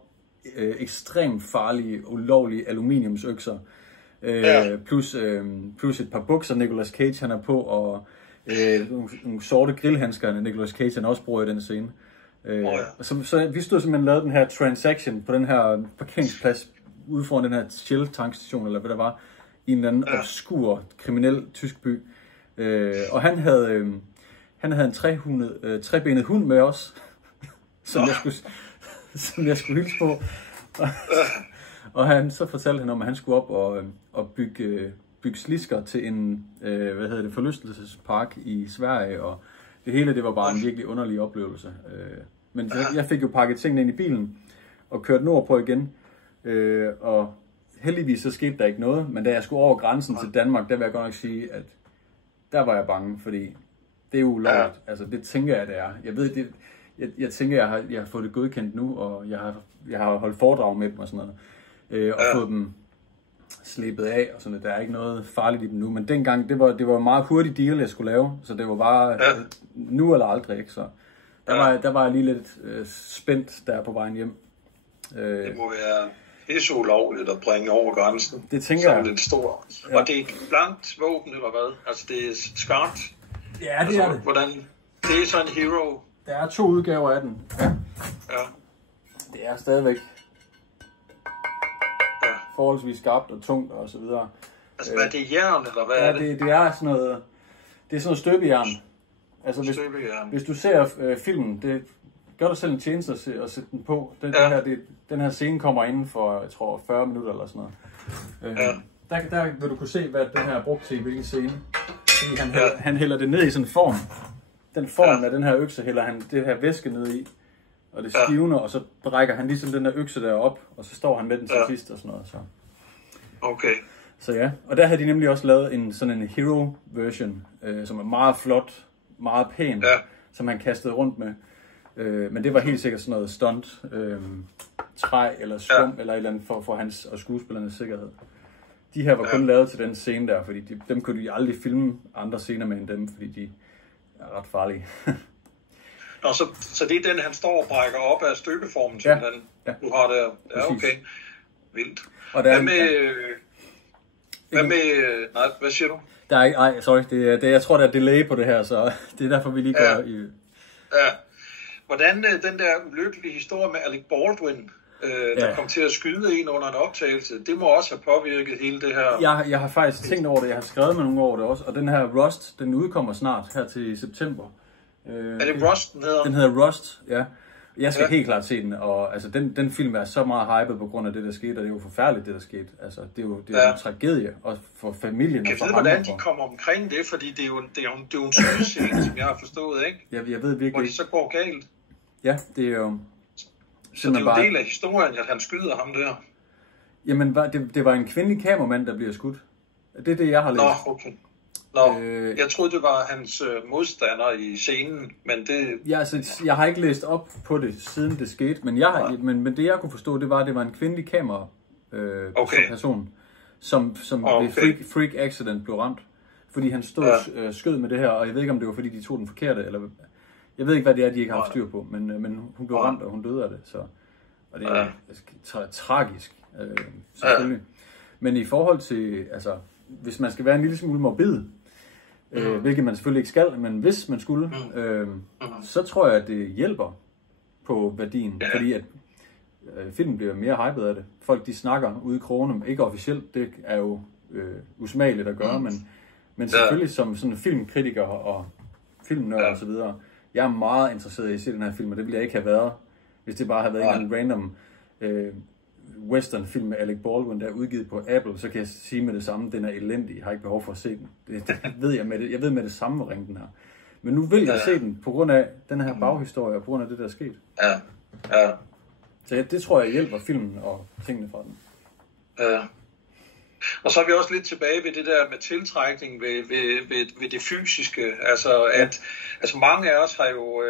ekstremt farlige, ulovlige aluminiumsøkser. Plus et par bukser, Nicolas Cage han er på, og nogle sorte grillhandsker, Nicolas Cage han også bruger i den scene. Så vi stod simpelthen og lavede den her transaction på den her parkeringsplads ude foran den her Shell-tankstation, eller hvad der var, i en eller anden obskur, kriminel tysk by. Og han havde en trebenet hund med os, som jeg skulle hilse på. Og så fortalte han om, at han skulle op og bygge slisker til en forlystelsespark i Sverige, og det hele det var bare en virkelig underlig oplevelse. Men jeg fik jo pakket tingene ind i bilen og kørt nordpå igen, og heldigvis så skete der ikke noget, men da jeg skulle over grænsen til Danmark, der vil jeg godt nok sige, at der var jeg bange, fordi det er jo ulovligt. Altså det tænker jeg, det er. Jeg ved det. Jeg tænker, jeg har fået det godkendt nu, og jeg har holdt foredrag med dem og sådan noget, og fået dem slippet af og sådan noget. Der er ikke noget farligt i dem nu, men dengang det var en meget hurtig deal, jeg skulle lave, så det var bare nu eller aldrig, ikke? Der var jeg lige lidt spændt der på vejen hjem. Det må være helt ulovligt at bringe over grænsen. Det tænker jeg. Som et stor. Ja. Og det er et blankt våben, eller hvad? Altså, det er skarpt. Ja, det er det. Hvordan? Det er så en hero. Der er 2 udgaver af den. Ja. Det er stadigvæk forholdsvis skarpt og tungt og så videre. Altså, hvad er det, jern, eller hvad er det? Det er sådan noget støbejern. Altså, hvis du ser filmen, gør dig selv en tjeneste at sætte den på. Den her scene kommer inden for, jeg tror, 40 minutter eller sådan noget. Der vil du kunne se, hvad den her er brugt til i hvilken scene. Fordi han hælder det ned i sådan en form. Den form af den her økse hælder han det her væske ned i. Og det stivner, og så brækker han ligesom den der økse der op, og så står han med den til sidst og sådan noget. Så. Okay. Så ja, og der havde de nemlig også lavet sådan en hero version, som er meget flot, meget pæn, som han kastede rundt med. Men det var helt sikkert sådan noget stunt, træ eller skum eller et eller andet for hans og skuespillernes sikkerhed. De her var kun lavet til den scene der, fordi dem kunne de aldrig filme andre scener med end dem, fordi de er ret farlige. Nå, så det er den, han står og brækker op af støbeformen, simpelthen. Ja. Du har der. Ja, okay. Vildt. Og hvad siger du? Der er ikke, sorry. Jeg tror, der er delay på det her, så det er derfor, vi lige går i... Ja. Hvordan den der ulykkelige historie med Alec Baldwin, der kom til at skyde en under en optagelse, det må også have påvirket hele det her... Jeg har faktisk tænkt over det, jeg har skrevet med nogle over det også, og den her Rust, den udkommer snart her til september. Er det Rust, den hedder? Den hedder Rust, ja. Jeg skal helt klart se den, og altså, den film er så meget hypet på grund af det, der skete, og det er jo forfærdeligt, det der skete. Altså, det er jo en tragedie, også for familien. Jeg ved, hvordan de kommer omkring det, fordi det er jo en skydescene, som jeg har forstået, ikke? Jeg ved virkelig. Hvor de så går galt. Ja, det er jo... Så det er jo en del af historien, at han skyder ham der. Jamen, det var en kvindelig kameramand, der bliver skudt. Det er det, jeg har læst. Nå, okay. Jeg troede, det var hans modstander i scenen, men det... Ja, altså, jeg har ikke læst op på det, siden det skete, men men det, jeg kunne forstå, det var, at det var en kvindelig kameraperson, som ved freak accident blev ramt. Fordi han stod skød med det her, og jeg ved ikke, om det var, fordi de tog den forkerte, eller... Jeg ved ikke, hvad det er, de ikke har haft styr på, men hun blev ramt, og hun døde af det, så... Og det er tragisk, selvfølgelig. Men i forhold til, altså, hvis man skal være en lille smule morbid, hvilket man selvfølgelig ikke skal, men hvis man skulle, så tror jeg, at det hjælper på værdien, fordi at filmen bliver mere hypet af det. Folk, de snakker ude i krogene, ikke officielt, det er jo usmageligt at gøre, men selvfølgelig som sådan en filmkritiker og filmnørd og så videre, jeg er meget interesseret i at se den her film, og det ville jeg ikke have været, hvis det bare havde været en random western-film med Alec Baldwin, der er udgivet på Apple, så kan jeg sige med det samme, den er elendig, jeg har ikke behov for at se den. Det ved jeg med det. Jeg ved med det samme, hvor ringe den er. Men nu vil jeg se den, på grund af den her baghistorie, og på grund af det, der er sket. Ja. Så det tror jeg hjælper filmen og tingene fra den. Ja. Og så er vi også lidt tilbage ved det der med tiltrækning ved det fysiske. Altså mange af os har jo,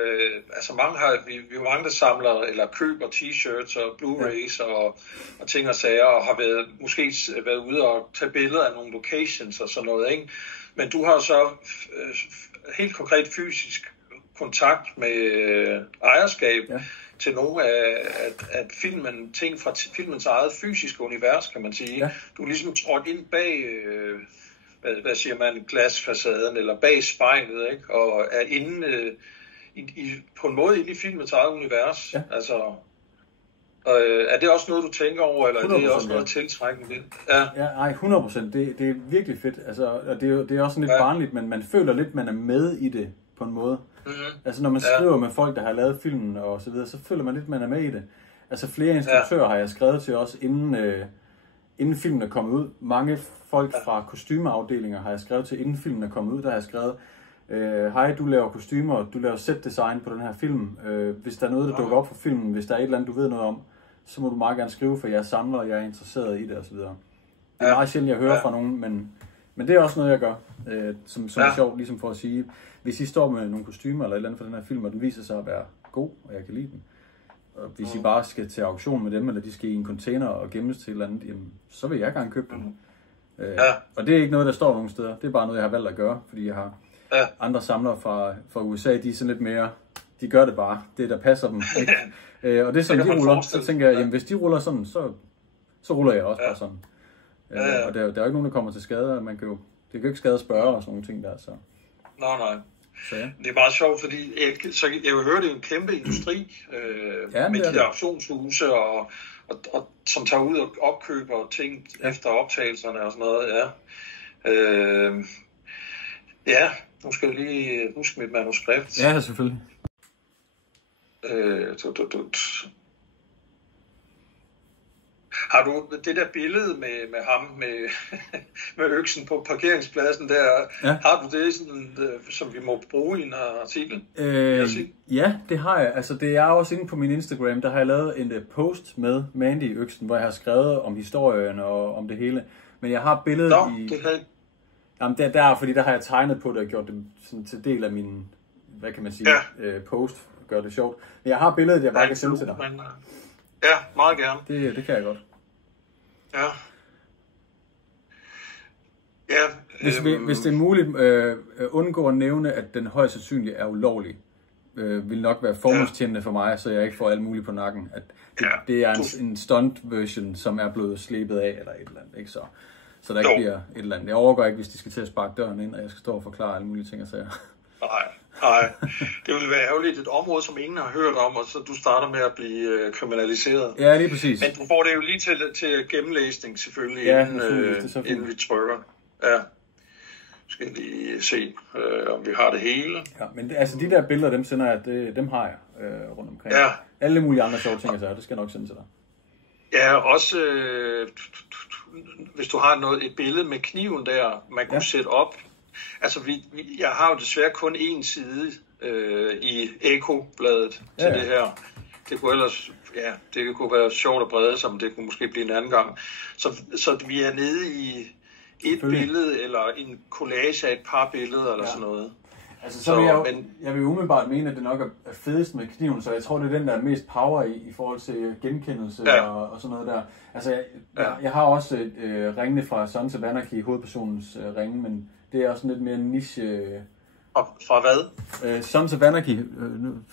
vi er jo mange, der samler eller køber t-shirts og Blu-rays og ting og sager, og har måske været ude og tage billeder af nogle locations og sådan noget, ikke? Men du har så helt konkret fysisk kontakt med ejerskab til nogle af ting fra filmens eget fysiske univers, kan man sige. Ja. Du er ligesom trådt ind bag, hvad siger man, glasfacaden, eller bag spejlet, ikke? Og er inde, på en måde inde i filmens eget univers. Ja. Altså, er det også noget, du tænker over, eller er det også noget tiltrækkende ved? Ja, nej, 100%. Det er virkelig fedt. Altså, og det er også lidt barnligt, men man føler lidt, man er med i det på en måde. Altså når man skriver med folk, der har lavet filmen og så videre, så føler man lidt, man er med i det. Altså flere instruktører har jeg skrevet til os, inden filmen er kommet ud. Mange folk fra kostymeafdelinger har jeg skrevet til, inden filmen er kommet ud. Der har jeg skrevet, hej, du laver kostymer, du laver set design på den her film. Hvis der er noget, der dukker op for filmen, hvis der er et eller andet, du ved noget om, så må du meget gerne skrive, for jeg samler, og jeg er interesseret i det osv. Det er meget sjældent, jeg hører fra nogen, men det er også noget, jeg gør, som er sjovt, ligesom for at sige, hvis I står med nogle kostymer eller et eller andet for den her film, og den viser sig at være god, og jeg kan lide den, og hvis I bare skal til auktion med dem, eller de skal i en container og gemmes til et eller andet, jamen, så vil jeg gerne købe dem. Og det er ikke noget, der står nogen steder. Det er bare noget, jeg har valgt at gøre, fordi jeg har andre samlere fra USA, de er sådan lidt mere, de gør det bare. Det, der passer dem. Ikke? Og det er sådan, de ruller. Så tænker jeg, jamen, hvis de ruller sådan, så ruller jeg også bare sådan. Og der er jo ikke nogen, der kommer til skade. Det kan jo ikke skade at spørge og sådan nogle ting der. Så. Nej. Så, ja. Det er meget sjovt, fordi jeg vil høre, det er en kæmpe industri med de der auktionshuse, og som tager ud og opkøber ting efter optagelserne og sådan noget. Nu skal jeg lige huske mit manuskript. Ja, selvfølgelig. Har du det der billede med ham med øksen på parkeringspladsen der? Ja. Har du det, sådan, som vi må bruge i en artikel? Ja, det har jeg. Altså, det er også inde på min Instagram. Der har jeg lavet en post med Mandy-øksen, hvor jeg har skrevet om historien og om det hele. Men jeg har billedet Jamen, fordi der har jeg tegnet på det og gjort det sådan til del af min, hvad kan man sige, post. Gør det sjovt. Men jeg har billedet, jeg bare kan sende til dig. Ja, meget gerne. Det kan jeg godt. Ja. Hvis det er muligt, undgå at nævne, at den højst sandsynligt er ulovlig, vil nok være formålstjenende for mig, så jeg ikke får alt muligt på nakken. At det er en stunt version, som er blevet slebet af eller et eller andet, ikke så der ikke bliver et eller andet. Jeg overgår ikke, hvis de skal til at sparke døren ind, og jeg skal stå og forklare alle mulige ting og sager. Nej. Det vil være ærgerligt, et område, som ingen har hørt om, og så du starter med at blive kriminaliseret. Ja, lige præcis. Men du får det jo lige til gennemlæsning selvfølgelig, inden vi trykker. Ja. Skal jeg lige se, om vi har det hele. Ja, men altså de der billeder, dem sender jeg, dem har jeg rundt omkring. Ja. Alle mulige andre sjove ting, det skal jeg nok sende til dig. Ja, også hvis du har et billede med kniven der, man kunne sætte op. Altså, jeg har jo desværre kun én side i Eko-bladet til det her. Det kunne ellers, det kunne være sjovt at brede sig, men det kunne måske blive en anden gang. Så vi er nede i et billede, eller en collage af et par billeder, eller sådan noget. Altså, jeg vil umiddelbart mene, at det nok er fedest med kniven, så jeg tror, det er den, der er mest power i forhold til genkendelse og sådan noget der. Altså, jeg har også ringene fra Sons of Anarchy, hovedpersonens ringe, men det er også lidt mere niche. Fra hvad? Sons of Anarchy.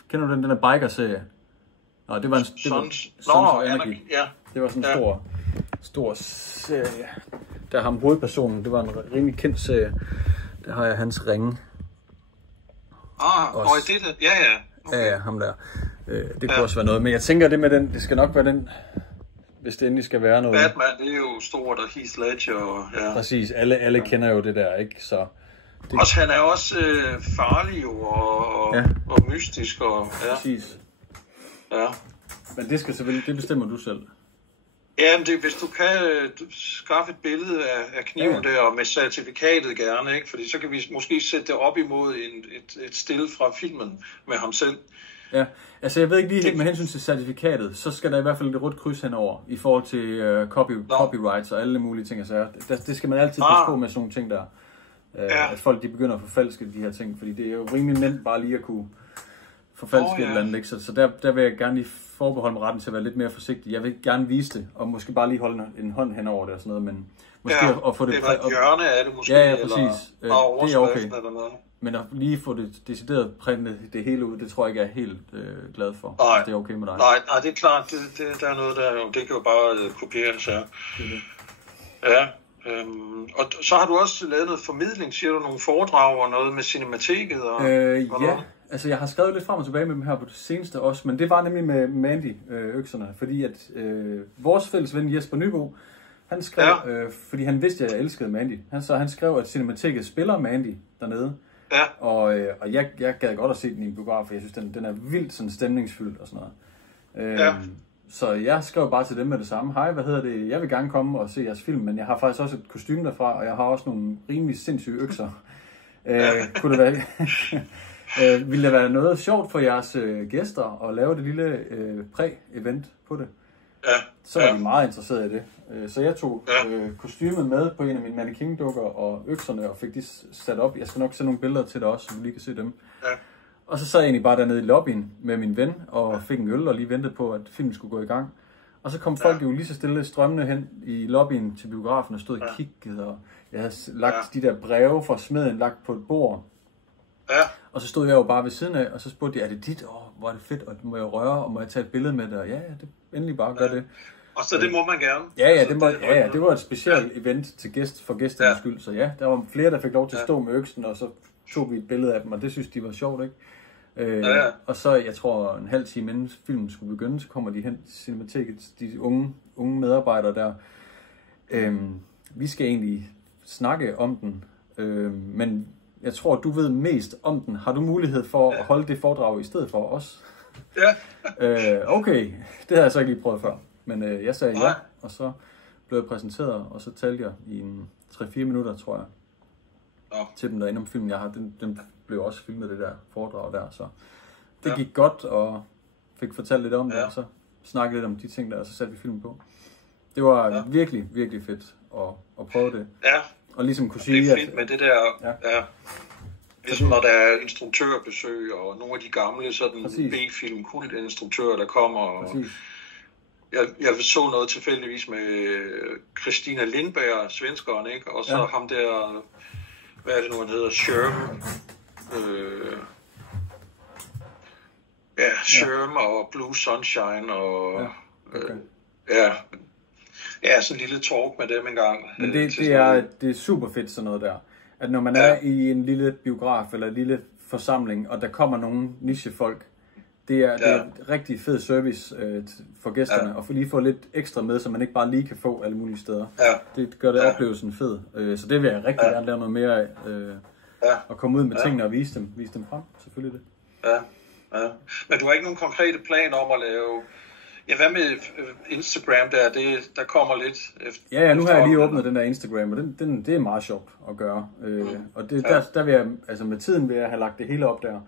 Kender du den der biker-serie? Nå, det var Sons of Anarchy. Ja. Det var sådan en stor serie. Der ham hovedpersonen, det var en rimelig kendt serie. Der har jeg hans ringe. Ja. Okay. Ja, ham der. Det kunne også være noget, men jeg tænker det med den, det skal nok være den, hvis det endelig skal være noget. Batman, det er jo stort, og Heath Ledger, Præcis, alle kender jo det der, ikke? Så det... Også, han er også farlig jo, og mystisk, og Præcis. Ja. Men det skal selvfølgelig, det bestemmer du selv. Ja, men hvis du kan skaffe et billede af kniven der, og med certifikatet gerne, ikke? Fordi så kan vi måske sætte det op imod et stil fra filmen med ham selv. Ja, altså jeg ved ikke lige helt med hensyn til certifikatet, så skal der i hvert fald et rødt kryds henover, i forhold til copyrights og alle mulige ting. Altså, det skal man altid passe på med sådan nogle ting der. At folk de begynder at forfalske de her ting, fordi det er jo rimelig nemt bare lige at kunne forfalske et eller andet, ikke? Så der vil jeg gerne lige forbeholde mig retten til at være lidt mere forsigtig. Jeg vil gerne vise det, og måske bare lige holde en hånd henover det og sådan noget, men måske at få det... Eller et hjørne af det måske, ja, præcis. Eller det er okay. Eller noget. Men at lige få det decideret printet det hele ud, det tror jeg ikke, jeg er helt glad for. Nej, det er okay med dig. Nej, det er klart, der er noget der, det kan jo bare kopieres, ja. Ja, og så har du også lavet noget formidling, siger du, nogle foredrag og noget med Cinemateket og ja. Altså, jeg har skrevet lidt frem og tilbage med dem her på det seneste også, men det var nemlig med Mandy-økserne, fordi at vores fælles ven Jesper Nybo, han skrev, fordi han vidste, at jeg elskede Mandy, han skrev, at Cinemateket spiller Mandy dernede, og jeg gad godt at se den i en biograf, for jeg synes, den er vildt sådan stemningsfyldt og sådan noget. Så jeg skrev bare til dem med det samme, hej, jeg vil gerne komme og se jeres film, men jeg har faktisk også et kostume derfra, og jeg har også nogle rimelig sindssyge økser. Kunne det være... Vil det være noget sjovt for jeres gæster at lave det lille præ-event på det? Så var de meget interesserede i det. Så jeg tog kostymet med på en af mine mannequin-dukker og økserne og fik de sat op. Jeg skal nok sende nogle billeder til dig også, så du lige kan se dem. Og så sad jeg egentlig bare dernede i lobbyen med min ven og fik en øl og lige ventede på, at filmen skulle gå i gang. Og så kom folk jo lige så stille strømmende hen i lobbyen til biografen og stod og kiggede, og jeg havde lagt de der breve fra smeden lagt på et bord. Og så stod jeg jo bare ved siden af, og så spurgte de, er det dit? Hvor er det fedt, og må jeg røre, og må jeg tage et billede med det? Og ja, det endelig bare gør det. Og så det må man gerne. Ja, det var et specielt event til for gæsternes skyld, så ja, der var flere, der fik lov til at stå med øksen, og så tog vi et billede af dem, og det synes de var sjovt, ikke? Og så, jeg tror, en halv time inden filmen skulle begynde, så kommer de hen til Cinemateket, de unge medarbejdere der. Vi skal egentlig snakke om den, men jeg tror, du ved mest om den. Har du mulighed for at holde det foredrag i stedet for os? Ja. Okay, det har jeg så ikke lige prøvet før, men jeg sagde ja, og så blev jeg præsenteret, og så talte jeg i 3-4 minutter, tror jeg, til dem derinde om filmen. Den blev også filmet, det der foredrag der, så det gik godt, og fik fortalt lidt om det, og så snakkede lidt om de ting der, og så satte vi filmen på. Det var virkelig, virkelig fedt at prøve det. Ja. Og ligesom kunne sige, det er fint med det der, ligesom når der er instruktørbesøg, og nogle af de gamle sådan B-film, kultinstruktører, der kommer. Og jeg så noget tilfældigvis med Christina Lindberg, svenskeren, ikke? Og så ham der, hvad er det nu, han hedder, Sherm og Blue Sunshine, og sådan en lille talk med dem en gang. Men det er super fedt sådan noget der. At når man er i en lille biograf eller en lille forsamling, og der kommer nogle nichefolk, det er rigtig fed service for gæsterne, og lige få lidt ekstra med, så man ikke bare lige kan få alle mulige steder. Det gør det oplevelsen fed. Så det vil jeg rigtig gerne lave noget mere af. Og komme ud med tingene og vise dem frem, selvfølgelig det. Ja. Men du har ikke nogen konkrete planer om at lave... Ja, hvad med Instagram der? Der kommer lidt efter... Ja, nu har jeg lige åbnet den der Instagram, og det er meget sjovt at gøre. Og det, der vil jeg, altså med tiden vil jeg have lagt det hele op der.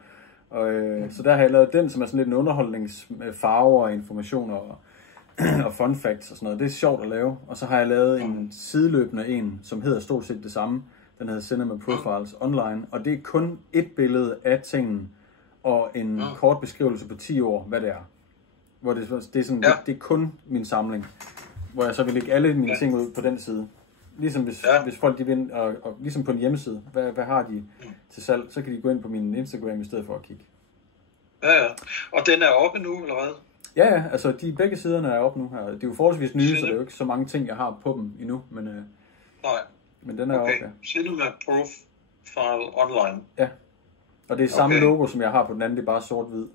Og, så der har jeg lavet den, som er sådan lidt en underholdningsfarver og informationer og fun facts og sådan noget. Det er sjovt at lave. Og så har jeg lavet en sideløbende en, som hedder stort set det samme. Den hedder Cinema Profiles Online, og det er kun et billede af tingen og en kort beskrivelse på 10 år, hvad det er. Hvor det er sådan, det er kun min samling, hvor jeg så vil lægge alle mine ting ud på den side. Ligesom hvis folk de vil, og ligesom på en hjemmeside, hvad har de til salg, så kan de gå ind på min Instagram i stedet for at kigge. Ja. Og den er oppe nu, eller hvad? Ja, altså begge siderne er oppe nu her. Det er jo forholdsvis nye, så det er jo ikke så mange ting, jeg har på dem endnu, men den er oppe, ja. Cinema Profile Online. Ja, og det er samme logo, som jeg har på den anden, det er bare sort-hvid.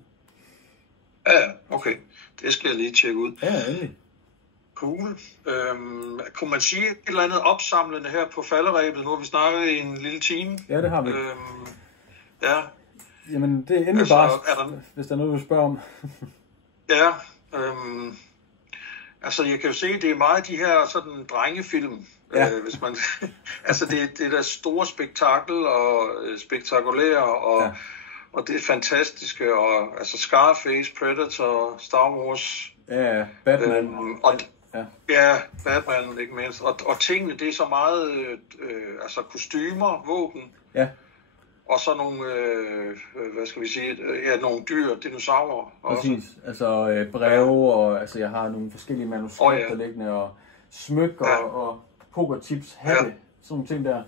Ja, okay. Det skal jeg lige tjekke ud. Ja, endelig. Cool. Kunne man sige et eller andet opsamlende her på falderebet? Nu har vi snakket i en lille time. Ja, det har vi. Ja. Jamen, det er endelig altså, bare, hvis der er noget, du spørger om. Ja. Altså, jeg kan jo se, det er meget de her sådan drengefilm. Hvis man, altså, det er der store spektakel og spektakulære og det er fantastiske, og altså Scarface, Predator, Star Wars. Ja, Batman. Batman ikke mindst. Og tingene, det er så meget altså kostymer, våben. Ja. Og så nogle, hvad skal vi sige, nogle dyr, dinosaurer. Præcis, altså breve, og altså jeg har nogle forskellige manuskripter liggende, og smykker og pokertips, hatte. Sådan nogle ting der.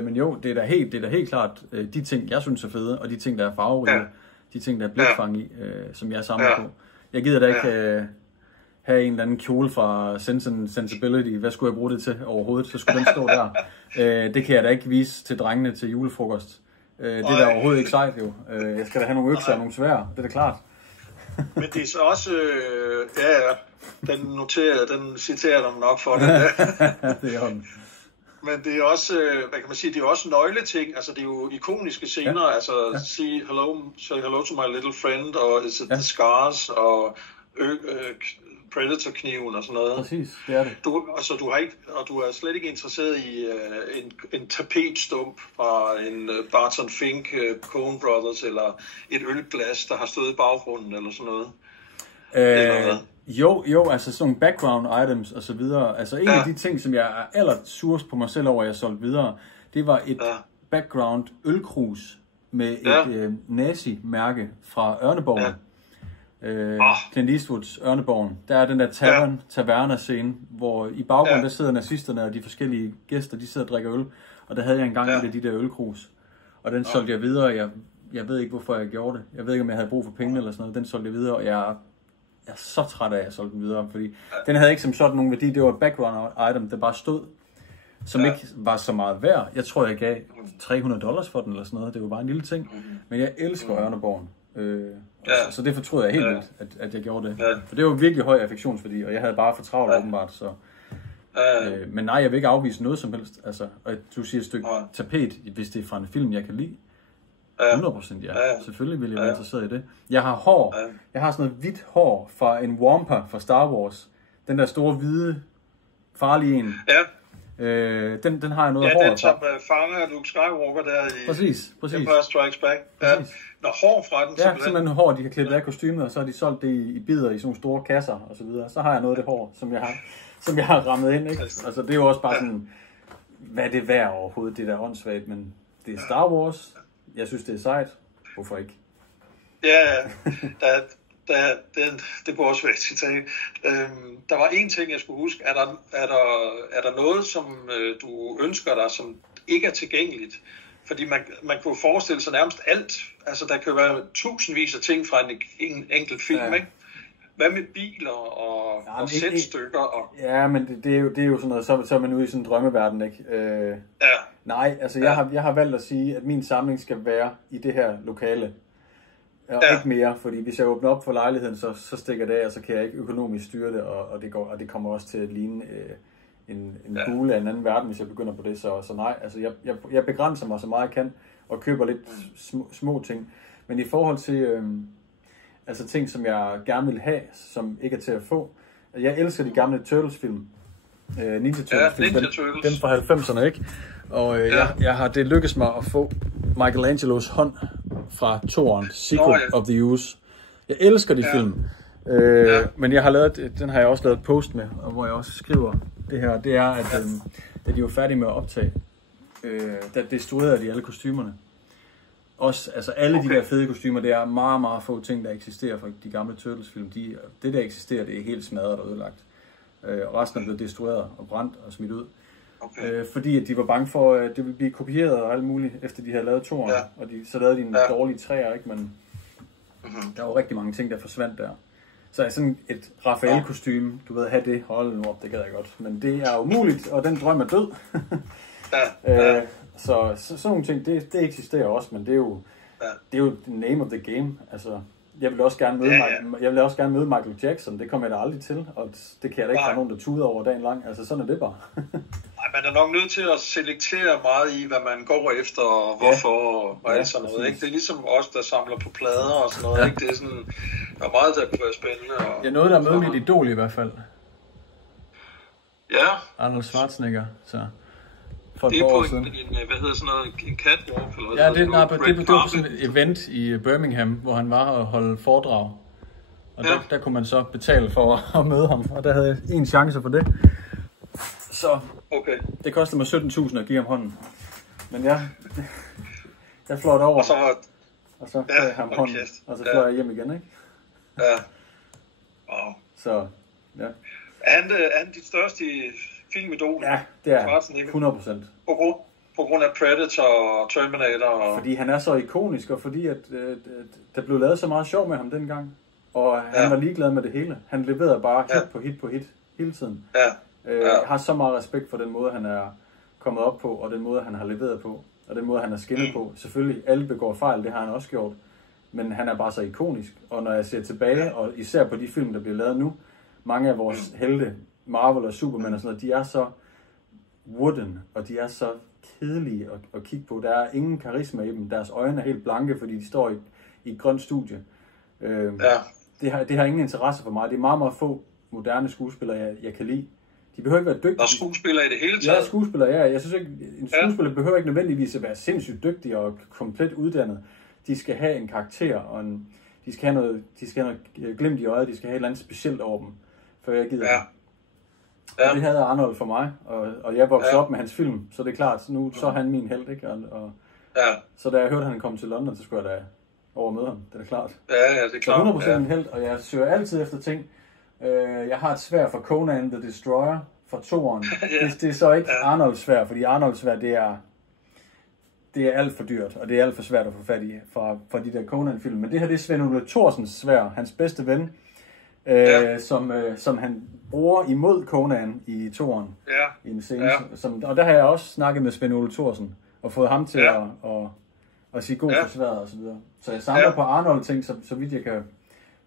Men jo, det er da helt klart de ting, jeg synes er fede, og de ting, der er farverige, de ting, der er blikfang i, som jeg samler på. Jeg gider da ikke have en eller anden kjole fra Sense and Sensibility. Hvad skulle jeg bruge det til overhovedet? Så skulle den stå der. Det kan jeg da ikke vise til drengene til julefrokost. Det er da overhovedet ikke sejt jo. Jeg skal da have nogle økser og nogle sværd, det er da klart. Men det er så også, den citerer dem nok for det. Det er den. Men det er også, hvad kan man sige, det er også nøgleting, altså det er jo ikoniske scener, altså say hello to my little friend, og Is it the Scars, og Predator-kniven og sådan noget. Præcis, det er det. Du er slet ikke interesseret i en tapetstump fra en Barton Fink, Coen Brothers, eller et ølglas, der har stået i baggrunden, eller sådan noget. Jo, altså sådan nogle background items og så videre. Altså en af de ting, som jeg er allersurest på mig selv over, jeg solgte videre, det var et background ølkrus med et nazi-mærke fra Ørneborgen. Clint Eastwoods Ørneborgen. Der er den der taverna-scene, hvor i baggrunden der sidder nazisterne og de forskellige gæster, de sidder og drikker øl. Og der havde jeg engang et af de der ølkrus. Og den solgte jeg videre. Jeg jeg ved ikke, hvorfor jeg gjorde det. Jeg ved ikke, om jeg havde brug for penge eller sådan noget. Den solgte jeg videre, og jeg er så træt af, at jeg solgte den videre, fordi den havde ikke som sådan nogen værdi. Det var et background item, der bare stod, som ikke var så meget værd. Jeg tror, jeg gav $300 for den eller sådan noget. Det var bare en lille ting. Men jeg elsker Ørneborgen. Så det fortrød jeg helt vildt, at jeg gjorde det. For det var virkelig høj affektionsværdi, og jeg havde bare for travlt åbenbart. Så. Men nej, jeg vil ikke afvise noget som helst. Altså, og du siger et stykke tapet, hvis det er fra en film, jeg kan lide. 100% ja. Selvfølgelig vil jeg være interesseret i det. Jeg har hår. Jeg har sådan noget hvidt hår fra en Wampa fra Star Wars. Den der store, hvide, farlige en. Den har jeg noget af håret fra. Ja, den som fanger Luke Skywalker der i præcis. Empire Strikes Back. Hår fra den simpelthen hår, de har klippet af kostymet, og så har de solgt det i bidder i sådan nogle store kasser og så videre. Så har jeg noget af det hår, som jeg har rammet ind, ikke? Altså det er jo også bare sådan, hvad er det værd overhovedet, det der åndssvagt, men det er Star Wars. Jeg synes, det er sejt. Hvorfor ikke? Det kunne også være et citat. Der var en ting, jeg skulle huske. Er der noget, som du ønsker dig, som ikke er tilgængeligt? Fordi man kunne forestille sig nærmest alt. Altså, der kan være tusindvis af ting fra en enkelt film, ikke? Hvad med biler og sætstykker? Ja, men det er jo sådan noget, så er man ude i sådan en drømmeverden, ikke? Nej, altså jeg har valgt at sige, at min samling skal være i det her lokale. Og ikke mere, fordi hvis jeg åbner op for lejligheden, så stikker det af, og så kan jeg ikke økonomisk styre det, og det kommer også til at ligne en bule af en anden verden, hvis jeg begynder på det. Så nej, altså jeg begrænser mig så meget jeg kan, og køber lidt små ting. Men i forhold til altså ting, som jeg gerne vil have, som ikke er til at få. Jeg elsker de gamle Turtles-film. Ninja Turtles-film, dem fra 90'erne, ikke? Og det lykkedes mig at få Michelangelos hånd fra toren, Secret of the Use. Jeg elsker de film. Men jeg har lavet, den har jeg også lavet et post med, og hvor jeg også skriver det her, det er, at da de var færdige med at optage, der destruerede de alle kostymerne. Også, altså alle de der fede kostymer, det er meget, meget få ting, der eksisterer fra de gamle Turtles-film. Det der eksisterer, det er helt smadret og ødelagt. Og resten er blevet destrueret og brændt og smidt ud. Fordi at de var bange for, at det ville blive kopieret og alt muligt, efter de havde lavet toren. Og så lavede de en dårlige træer, ikke? Men der var rigtig mange ting, der forsvandt der. Så sådan et Raphael-kostyme, du ved, have det, hold nu op, det gad jeg godt. Men det er umuligt, og den drøm er død. Så sådan nogle ting, det eksisterer også, men det er jo the name of the game. Altså, jeg vil også gerne møde Michael Jackson, det kommer jeg da aldrig til, og det kan jeg da ikke have nogen, der tuder over dagen lang. Altså, sådan er det bare. Nej, man er nok nødt til at selektere meget i, hvad man går efter, og hvorfor, og alt sådan noget. Ikke? Det er ligesom os, der samler på plader og sådan noget. Ikke? Det er sådan, der er meget, der kunne være spændende. Og, noget, der er med mit idol i hvert fald. Ja. Arnold Schwarzenegger, så... Det er på hvad hedder sådan noget, en catwalk eller ja, det var sådan et event i Birmingham, hvor han var og holde foredrag. Og der kunne man så betale for at møde ham, og der havde jeg en chance for det. Så det kostede mig 17.000 at give ham hånden. Men jeg fløj over, og så fløj jeg ham hånden, og så fløj jeg hjem igen, ikke? Ja. Wow. Så, ja. Er han dit største filmidol? Ja, det er 100%. På grund af Predator og Terminator? Fordi han er så ikonisk, og fordi at der blev lavet så meget sjov med ham dengang. Og han var ligeglad med det hele. Han leverede bare hit på hit hele tiden. Jeg har så meget respekt for den måde, han er kommet op på, og den måde, han har leveret på, og den måde, han har skinnet på. Selvfølgelig, alle begår fejl, det har han også gjort. Men han er bare så ikonisk. Og når jeg ser tilbage, og især på de film, der bliver lavet nu, mange af vores helte, Marvel og Superman og sådan noget, de er så wooden, og de er så kedelige at kigge på. Der er ingen karisma i dem. Deres øjne er helt blanke, fordi de står i et grønt studie. Det har ingen interesse for mig. Det er meget, meget få moderne skuespillere, jeg kan lide. De behøver ikke være dygtige. Og skuespillere i det hele taget? Ja, skuespillere, ja. Jeg synes ikke, en skuespiller behøver ikke nødvendigvis at være sindssygt dygtig og komplet uddannet. De skal have en karakter, og de skal have noget glimt i øjet, de skal have et eller andet specielt over dem, før jeg gider det. Og det havde Arnold for mig, og jeg voksede op med hans film, så det er klart, så er han min helt, ikke? Så da jeg hørte, at han kom til London, så skulle jeg da over møde ham, det er klart. Ja, det er klart. Så 100% en helt, og jeg søger altid efter ting. Jeg har et sværd fra Conan the Destroyer, fra toren. Det er så ikke Arnolds sværd, fordi Arnolds sværd, det er det er alt for dyrt, og det er alt for svært at få fat i fra de der Conan-film. Men det her, det er Svend Ole Thorsens sværd, hans bedste ven, som han bruger imod Conan i toren. I en scene. Og der har jeg også snakket med Svend Ole Thorsen, og fået ham til at sige god for sværdet og så videre. Så jeg samler på Arnold ting, så vidt jeg kan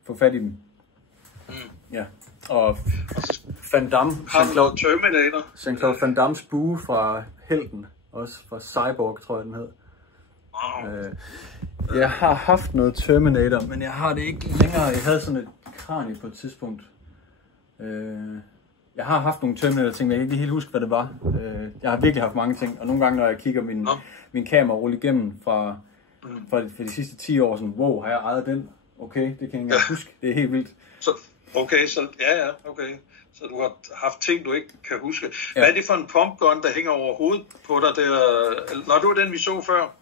få fat i dem. Ja. Og Van Damme, Jean-Claude Van Dammes bue fra Helten, også fra Cyborg, tror jeg den hed. Jeg har haft noget Terminator, men jeg har det ikke længere. Jeg havde sådan et kranie på et tidspunkt. Jeg har haft nogle Terminator-ting, men jeg kan ikke helt huske, hvad det var. Jeg har virkelig haft mange ting, og nogle gange, når jeg kigger min kamera rulle igennem fra de sidste 10 år, sådan, wow, har jeg ejet den? Okay, det kan jeg ikke engang huske. Det er helt vildt. Okay. Så du har haft ting, du ikke kan huske. Hvad er det for en pumpgun, der hænger over hovedet på dig? Når du er den, vi så før?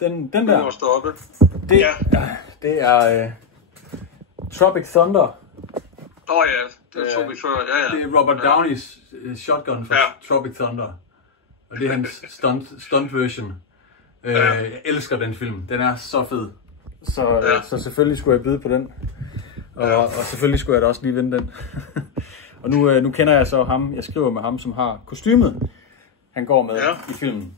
Den der? Du var stoppet. Det er Tropic Thunder. Det så vi før. Det er Robert Downeys shotgun fra Tropic Thunder. Og det er hans stunt version. Jeg elsker den film. Den er så fed. Så selvfølgelig skulle jeg byde på den. Og selvfølgelig skulle jeg da også lige vinde den. Og nu kender jeg så ham. Jeg skriver med ham, som har kostymet, han går med i filmen.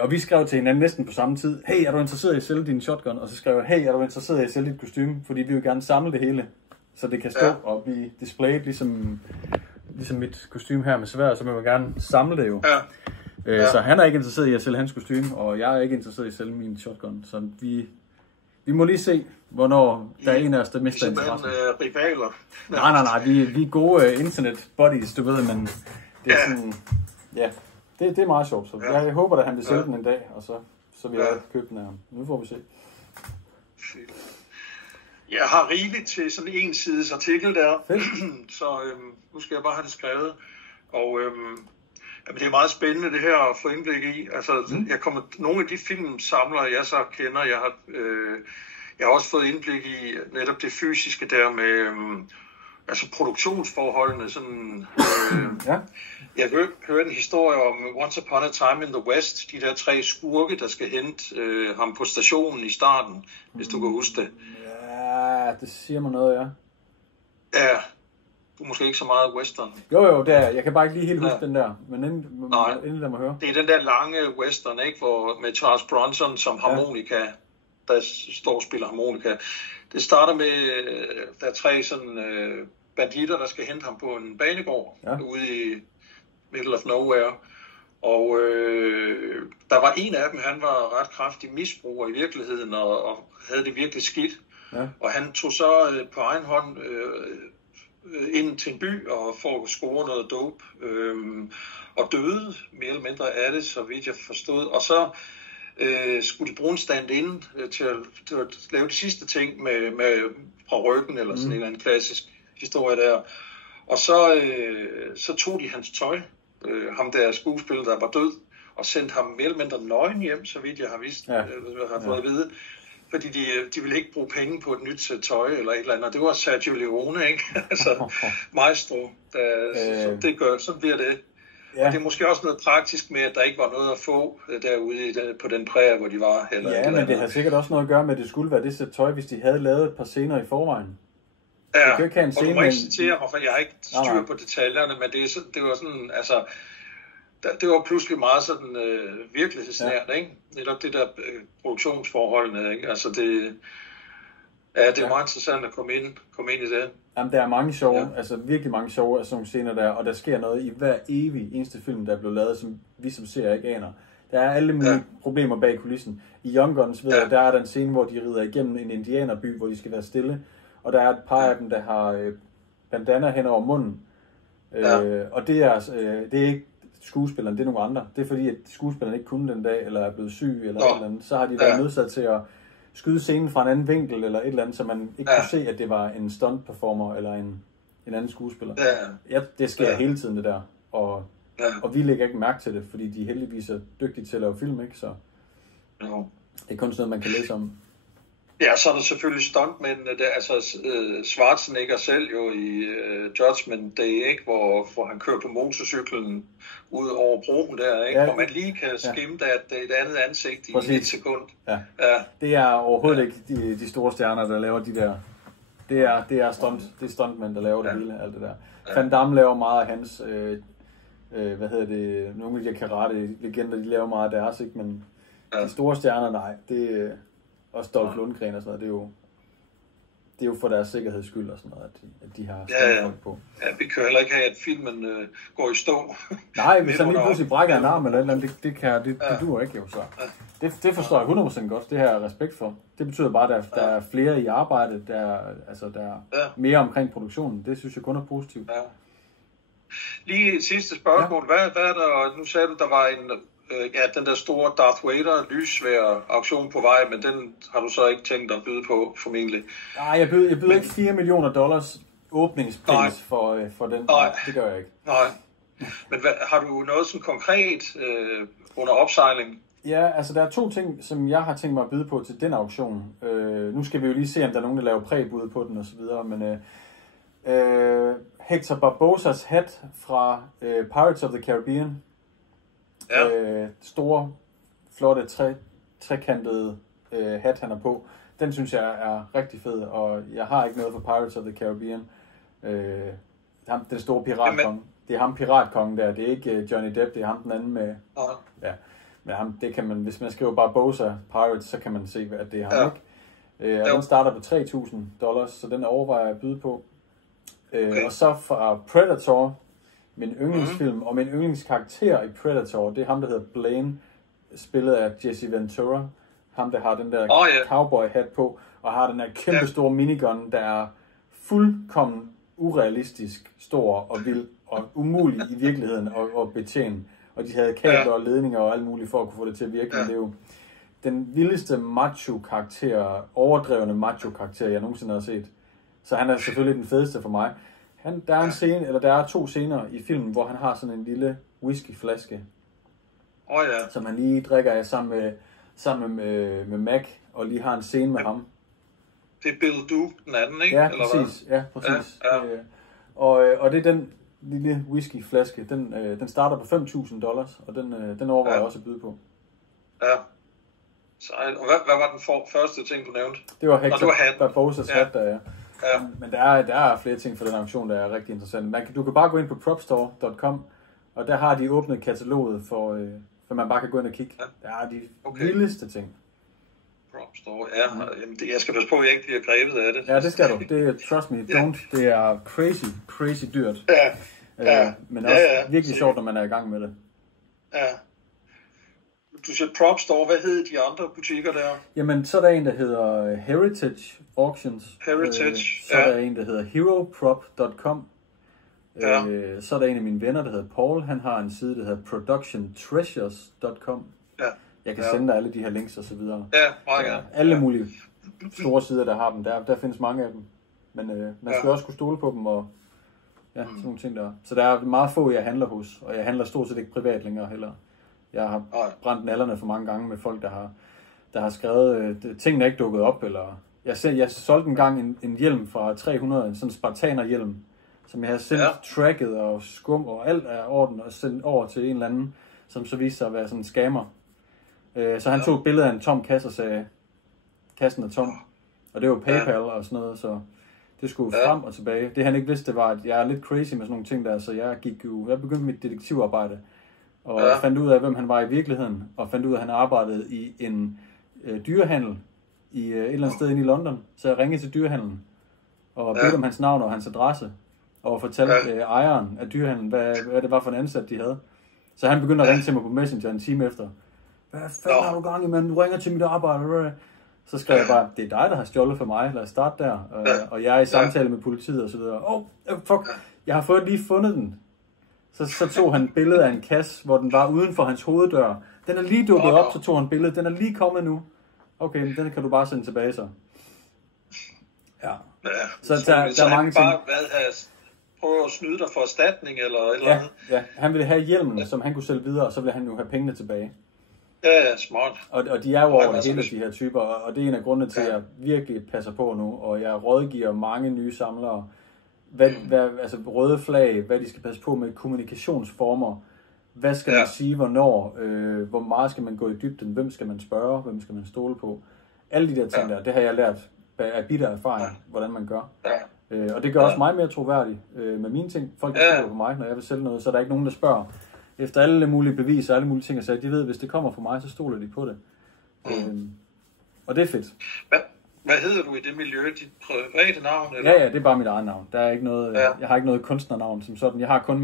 Og vi skrev til hinanden næsten på samme tid. Hey, er du interesseret i at sælge din shotgun? Og så skrev jeg, hey, er du interesseret i at sælge dit kostyme? Fordi vi vil gerne samle det hele, så det kan stå og blive displayet, ligesom mit kostume her med sværd, så man vil gerne samle det jo. Så han er ikke interesseret i at sælge hans kostume, og jeg er ikke interesseret i at sælge min shotgun. Så vi må lige se, hvornår der er en af os, der mister interessen. Rivaler. Nej, vi er gode internet buddies, du ved, men det er sådan, det er meget sjovt. Så jeg håber, at han vil sælge den en dag, og så vil jeg købe den af ham. Nu får vi se. Jeg har rigeligt til sådan en sides artikel der, så nu skal jeg bare have det skrevet. Og det er meget spændende det her at få indblik i. Altså, nogle af de filmsamlere, jeg så kender, jeg har også fået indblik i netop det fysiske der med produktionsforholdene. Sådan, jeg hørte en historie om Once Upon a Time in the West, de der 3 skurke, der skal hente ham på stationen i starten, hvis du kan huske det. Ja, det siger mig noget, Ja, du er måske ikke så meget western. Jo, det er. Jeg kan bare ikke lige helt huske den der, men inden lad mig høre. Det er den der lange western, ikke, med Charles Bronson som harmonika, der står og spiller harmonika. Det starter med, der er 3 sådan banditter, der skal hente ham på en banegård ude i middle of nowhere. Og der var en af dem, han var ret kraftig misbruger i virkeligheden, og havde det virkelig skidt. Og han tog så på egen hånd ind til en by og for at score noget dope, og døde mere eller mindre af det, så vidt jeg forstod. Og så skulle de bruge en stand-in til at lave de sidste ting med fra ryggen, eller sådan en eller anden klassisk historie der. Og så tog de hans tøj, ham der skuespiller, der var død, og sendte ham mere eller mindre nøgen hjem, så vidt jeg har vidst, har fået at vide. Fordi de ville ikke bruge penge på et nyt tøj eller et eller andet. Det var Sergio Leone, ikke? Altså, maestro. Så bliver det. Ja. Og det er måske også noget praktisk med, at der ikke var noget at få derude på den præge, hvor de var. Men det har sikkert også noget at gøre med, at det skulle være det sæt tøj, hvis de havde lavet et par scener i forvejen. Ja, og du må ikke citere mig, for jeg har ikke styr på detaljerne, men det var sådan, altså, det var pludselig meget sådan virkelighedsnært, ikke? Netop det der produktionsforholdene, ikke? Altså det er meget interessant at komme ind i det. Jamen, der er mange sjove, altså virkelig mange sjove af sådan nogle scener der, og der sker noget i hver eneste film, der er blevet lavet, som vi som ser ikke aner. Der er alle mulige problemer bag kulissen. I Young Guns ved jeg, der er der en scene, hvor de rider igennem en indianerby, hvor de skal være stille, og der er et par af dem, der har bandana hen over munden. Og det er ikke skuespilleren, det er nogle andre. Det er fordi, at skuespilleren ikke kunne den dag, eller er blevet syg, eller et eller andet. Så har de været nødsat til at skyde scenen fra en anden vinkel, eller et eller andet, så man ikke kunne se, at det var en stunt performer, eller en anden skuespiller. Det sker hele tiden, det der. Og vi lægger ikke mærke til det, fordi de heldigvis er dygtige til at lave film, ikke? Så det er kun sådan noget, man kan læse om. Ja, så er der selvfølgelig stuntmændene, Schwarzenegger selv jo i Judgment Day, ikke? Hvor han kører på motorcyklen ud over broen der, ikke? Ja, hvor man lige kan skimte, at det er et andet ansigt i et sekund. Ja. Det er overhovedet ikke de store stjerner, der laver de der. Det er stuntmænd, der laver det hele, alt det der. Van Damme laver meget af hans, nogle af de karate-legender, de laver meget af deres, ikke? Men de store stjerner, nej, det er også Dolph Lundgren og sådan noget, det er jo for deres sikkerheds skyld og sådan noget, at de har folk på. Ja, vi kan heller ikke have, at filmen går i stå. Nej, hvis han lige pludselig brækker en arm eller et eller andet, det duer ikke jo så. Det forstår jeg 100% godt, det har jeg respekt for. Det betyder bare, at der er flere i arbejdet, der er mere omkring produktionen. Det synes jeg kun er positivt. Ja. Lige et sidste spørgsmål. Ja. Hvad er der, nu sagde du, der var den der store Darth Vader lysvær auktion på vej, men den har du så ikke tænkt at byde på, formentlig. Nej, jeg byder ikke $4 million åbningspris for den. Nej, det gør jeg ikke. Nej. Men har du noget sådan konkret under opsejling? Ja, altså der er 2 ting, som jeg har tænkt mig at byde på til den auktion. Nu skal vi jo lige se, om der er nogen, der laver præbud på den og så videre, men Hector Barbosas hat fra Pirates of the Caribbean. Ja. Store, flotte, trekantede hat, han er på. Den synes jeg er rigtig fed, og jeg har ikke noget for Pirates of the Caribbean. Den store piratkonge. Det er ham piratkongen der, det er ikke Johnny Depp, det er ham den anden med... Ja. Men ham, det kan man, hvis man skriver Barbosa Pirates, så kan man se, at det er ham, ikke? Og den starter på $3,000, så den overvejer jeg at byde på. Og så fra Predator, min yndlingsfilm, og min yndlingskarakter i Predator, det er ham, der hedder Blaine, spillet af Jesse Ventura. Ham, der har den der cowboy-hat på, og har den der kæmpe store minigun, der er fuldkommen urealistisk stor og vild, og umulig i virkeligheden at betjene. Og de havde kabler og ledninger og alt muligt for at kunne få det til at virke, men det er jo den vildeste macho-karakter, overdrevne macho-karakter, jeg nogensinde har set. Så han er selvfølgelig den fedeste for mig. Der er 2 scener i filmen, hvor han har sådan en lille whiskyflaske, som han lige drikker af sammen med Mac, og lige har en scene med ham. Det er Bill Duke, den anden, ikke? Ja, præcis. Ja, præcis. Ja. Og det er den lille whiskyflaske, den starter på $5,000, og den overvejer jeg også at byde på. Ja. Og hvad var den første ting, du nævnte? Det var Hector Barbosas hat, der er. Ja. Men der er flere ting for den auktion, der er rigtig interessant. Du kan bare gå ind på propstore.com, og der har de åbnet kataloget for man bare kan gå ind og kigge. Ja. Der er de vildeste ting. Propstore, jamen jeg skal passe på, at jeg ikke bliver grebet af det. Ja, det skal du. Det er, trust me, don't. Det er crazy dyrt. Men også virkelig sjovt, når man er i gang med det. Ja. Du siger Propstore, hvad hed de andre butikker der? Jamen, så er der en, der hedder Heritage Auctions. Så er der en, der hedder heroprop.com. Så er der en af mine venner, der hedder Paul. Han har en side, der hedder productiontreasures.com. Jeg kan sende dig alle de her links og så videre. Alle mulige store sider, der har dem. Der findes mange af dem. Men man skal også kunne stole på dem og sådan nogle ting der. Så der er meget få, jeg handler hos. Og jeg handler stort set ikke privat længere heller. Jeg har brændt nallerne for mange gange med folk, der har skrevet, tingene er ikke dukket op, eller... Jeg solgte engang en hjelm fra 300, sådan en spartanerhjelm, som jeg havde sendt tracket og skum og alt af orden, og sendt over til en eller anden, som så viste sig at være sådan en scammer. Så han tog et billede af en tom kasse og sagde, kassen er tom. Og det var PayPal og sådan noget, så det skulle frem og tilbage. Det han ikke vidste, det var, at jeg er lidt crazy med sådan nogle ting der, så jeg begyndte mit detektivarbejde. Og fandt ud af, hvem han var i virkeligheden, og fandt ud af, at han arbejdede i en dyrehandel i et eller andet sted inde i London. Så jeg ringede til dyrehandlen og bedte om hans navn og hans adresse, og fortalte ejeren af dyrehandlen, hvad det var for en ansat, de havde. Så han begyndte at ringe til mig på Messenger en time efter. Hvad fanden har du gang i, mand? Du ringer til mit arbejde. Så skrev jeg bare, det er dig, der har stjålet for mig. Lad os starte der. Og jeg er i samtale med politiet og så videre. Fuck, jeg har lige fundet den. Så tog han billedet af en kasse, hvor den var uden for hans hoveddør. Den er lige dukket op, så tog han billedet. Den er lige kommet nu. Okay, den kan du bare sende tilbage så. Ja. Så der er mange ting. Prøve at snyde dig for erstatning eller andet? Ja, han ville have hjelmen, som han kunne sælge videre, og så ville han jo have pengene tilbage. Ja, smart. Og de er jo over det hele, de her typer, og det er en af grundene til, at jeg virkelig passer på nu, og jeg rådgiver mange nye samlere, altså røde flag, hvad de skal passe på med, kommunikationsformer, hvad skal man sige, hvornår, hvor meget skal man gå i dybden, hvem skal man spørge, hvem skal man stole på. Alle de der ting der, det har jeg lært af bitter erfaring, hvordan man gør. Og det gør også mig mere troværdig med mine ting. Folk stoler på mig, når jeg vil sælge noget, så er der ikke nogen, der spørger efter alle mulige beviser, alle mulige ting, og så de ved, hvis det kommer fra mig, så stoler de på det. Og det er fedt. Hvad hedder du i det miljø? Dit private navn? Eller? Ja, det er bare mit eget navn. Der er ikke noget, jeg har ikke noget kunstnernavn som sådan. Jeg har kun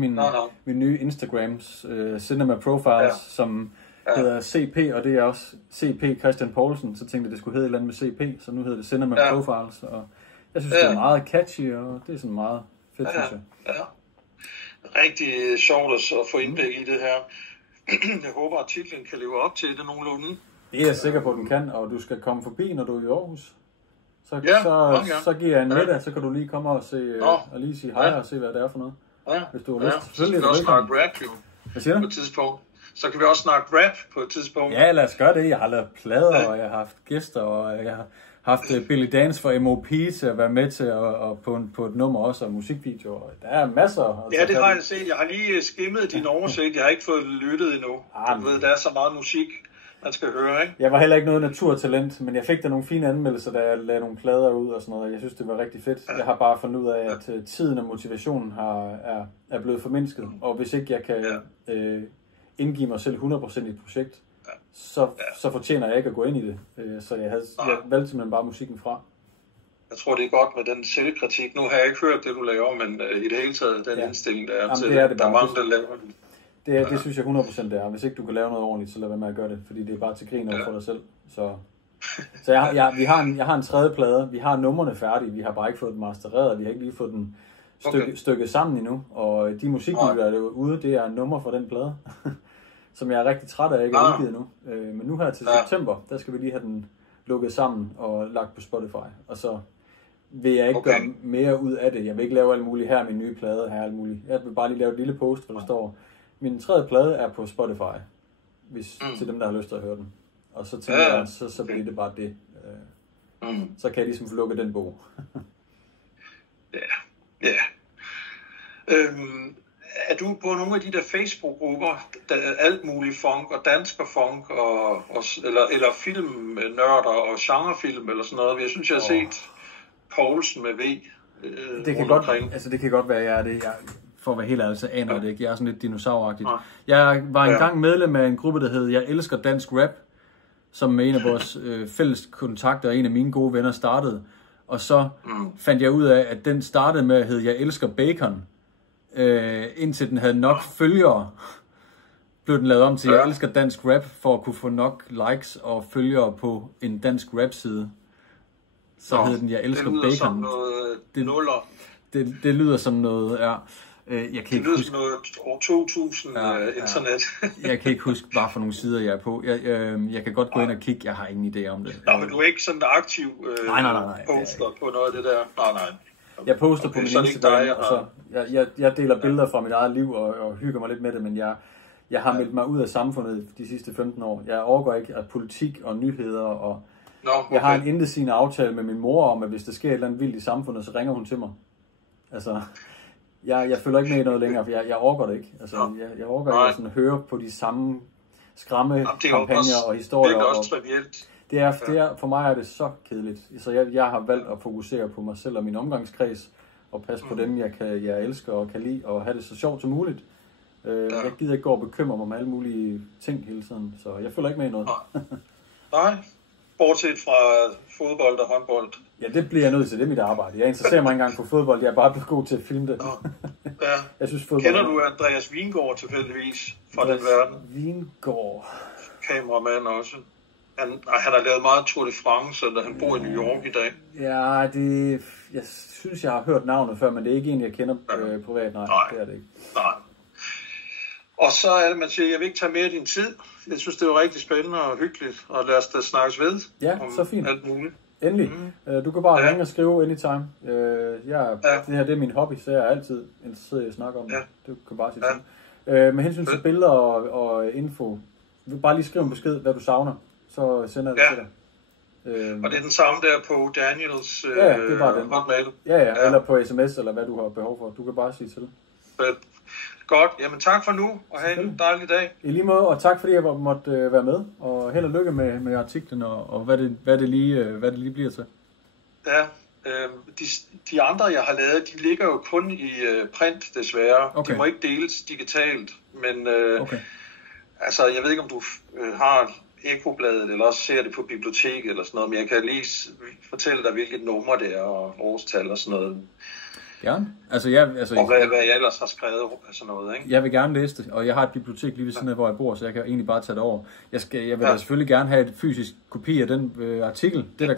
min nye Instagrams, Cinema Profiles, som hedder CP, og det er også CP Christian Poulsen. Så tænkte jeg, det skulle hedde et eller andet med CP, så nu hedder det Cinema Profiles. Og jeg synes, det er meget catchy, og det er sådan meget fedt, synes jeg. Ja. Rigtig sjovt at få indblik i det her. Jeg håber, at titlen kan leve op til det nogenlunde. Det er jeg sikker på, at den kan, og du skal komme forbi, når du er i Aarhus. Så giver jeg en middag, så kan du lige komme og se, og lige sige hej og se, hvad det er for noget. Hvis du har lyst. Så kan vi også snakke rap, jo. Hvad siger du? På et tidspunkt. Så kan vi også snakke rap på et tidspunkt. Ja, lad os gøre det. Jeg har lavet plader, og jeg har haft gæster, og jeg har haft Billy Dance for MOP til at være med til, og på et nummer også, og musikvideoer. Der er masser. Ja, det har jeg set. Jeg har lige skimmet din oversigt. Jeg har ikke fået lyttet endnu. Du ved, der er så meget musik, man skal høre, ikke? Jeg var heller ikke noget naturtalent, men jeg fik da nogle fine anmeldelser, da jeg lagde nogle plader ud og sådan noget. Jeg synes, det var rigtig fedt. Jeg har bare fundet ud af, at tiden og motivationen er blevet formindsket. Og hvis ikke jeg kan indgive mig selv 100% i et projekt, så fortjener jeg ikke at gå ind i det. Så jeg valgte simpelthen bare musikken fra. Jeg tror, det er godt med den selvkritik. Nu har jeg ikke hørt det, du laver, men i det hele taget, den indstilling, der er til, det er det der er mange, der laver den. Det synes jeg 100% det er. Hvis ikke du kan lave noget ordentligt, så lad være med at gøre det, fordi det er bare til grin over for dig selv. Så jeg har en tredje plade. Vi har numrene færdige. Vi har bare ikke fået den mastereret. Vi har ikke lige fået den stykket sammen endnu. Og de musikvideoer, der er ude, det er nummer fra den plade, som jeg er rigtig træt af, ikke er udgivet nu. Men nu her til september, der skal vi lige have den lukket sammen og lagt på Spotify. Og så vil jeg ikke gøre mere ud af det. Jeg vil ikke lave alt muligt her, min nye plade her, alt muligt. Jeg vil bare lige lave et lille post, hvor der står, min tredje plade er på Spotify, til dem, der har lyst til at høre den. Og så tænker jeg, så bliver det bare det. Så kan jeg ligesom få lukket den bog. Ja. Er du på nogle af de der Facebook-grupper, alt muligt funk og dansker funk, eller filmnørder og genrefilm eller sådan noget? Jeg synes, jeg har set Poulsen med V. Det kan godt være, jeg er det. For at være helt ærlig, så aner jeg det ikke. Jeg er sådan lidt dinosauragtigt. Jeg var engang medlem af en gruppe, der hed Jeg elsker dansk rap, som med en af vores fælles kontakter og en af mine gode venner startede. Og så fandt jeg ud af, at den startede med at hedde Jeg elsker bacon. Indtil den havde nok følgere, blev den lavet om til Jeg elsker dansk rap, for at kunne få nok likes og følgere på en dansk rap side. Så hed den Jeg elsker bacon. Som noget nuller. Det lyder som noget, jeg kan ikke huske noget år 2000 internet. Jeg kan ikke huske, hvad for nogle sider jeg er på. Jeg kan godt gå ind og kigge, jeg har ingen idé om det. Nå, men du er ikke sådan aktiv nej. Poster på noget af det der? Nej. Jeg poster på min Instagram, og så jeg deler billeder fra mit eget liv og hygger mig lidt med det, men jeg har meldt mig ud af samfundet de sidste 15 år. Jeg overgår ikke af politik og nyheder, og jeg har en intetsigende aftale med min mor om, at hvis der sker et eller andet vildt i samfundet, så ringer hun til mig. Altså, jeg følger ikke med i noget længere, for jeg overgår det ikke. Altså, jeg overgår ikke at høre på de samme skræmmekampagner og historier. Det er også trivielt. Det er, for mig er det så kedeligt. Så jeg har valgt at fokusere på mig selv og min omgangskreds, og passe på dem, jeg elsker og kan lide, og have det så sjovt som muligt. Jeg gider ikke gå og bekymre mig om alle mulige ting hele tiden, så jeg følger ikke med i noget. Nej, bortset fra fodbold og håndbold. Ja, det bliver jeg nødt til, det er mit arbejde. Jeg interesserer mig ikke engang for fodbold, jeg er bare blevet god til at filme det. Jeg synes, fodbold... Kender du Andreas Vingård tilfældigvis fra den verden? Vingård? Kameramand også. Han har lavet meget Tour de France, og han bor i New York i dag. Ja, jeg synes, jeg har hørt navnet før, men det er ikke en, jeg kender privat. Nej, det er det ikke. Nej. Og så er det, man siger, jeg vil ikke tage mere af din tid. Jeg synes, det var rigtig spændende og hyggeligt, og lad os da snakkes ved. Ja, så fint. Alt muligt. Endelig. Du kan bare ringe og skrive anytime. Det her det er min hobby, så jeg er altid interesseret i at snakke om det. Du kan bare sige sådan. Med hensyn til billeder og info, bare lige skrive en besked, hvad du savner, så sender jeg det til dig. Og det er den samme der på Daniels det er bare den. hotmail? Ja, eller på sms, eller hvad du har behov for. Du kan bare sige til. Godt, jamen tak for nu, og have en dejlig dag. I lige måde, og tak fordi jeg måtte være med, og held og lykke med artiklen, og hvad det lige bliver til. Ja, de andre, jeg har lavet, de ligger jo kun i print, desværre. Okay. De må ikke deles digitalt, men altså, jeg ved ikke, om du har Ekobladet, eller også ser det på biblioteket, eller sådan noget, men jeg kan lige fortælle dig, hvilket nummer det er, og årstal og sådan noget. Gerne. Altså, og hvad jeg ellers har skrevet og sådan noget, ikke? Jeg vil gerne læse det, og jeg har et bibliotek lige ved siden af, hvor jeg bor, så jeg kan egentlig bare tage det over. Jeg vil da selvfølgelig gerne have et fysisk kopi af den artikel. Det der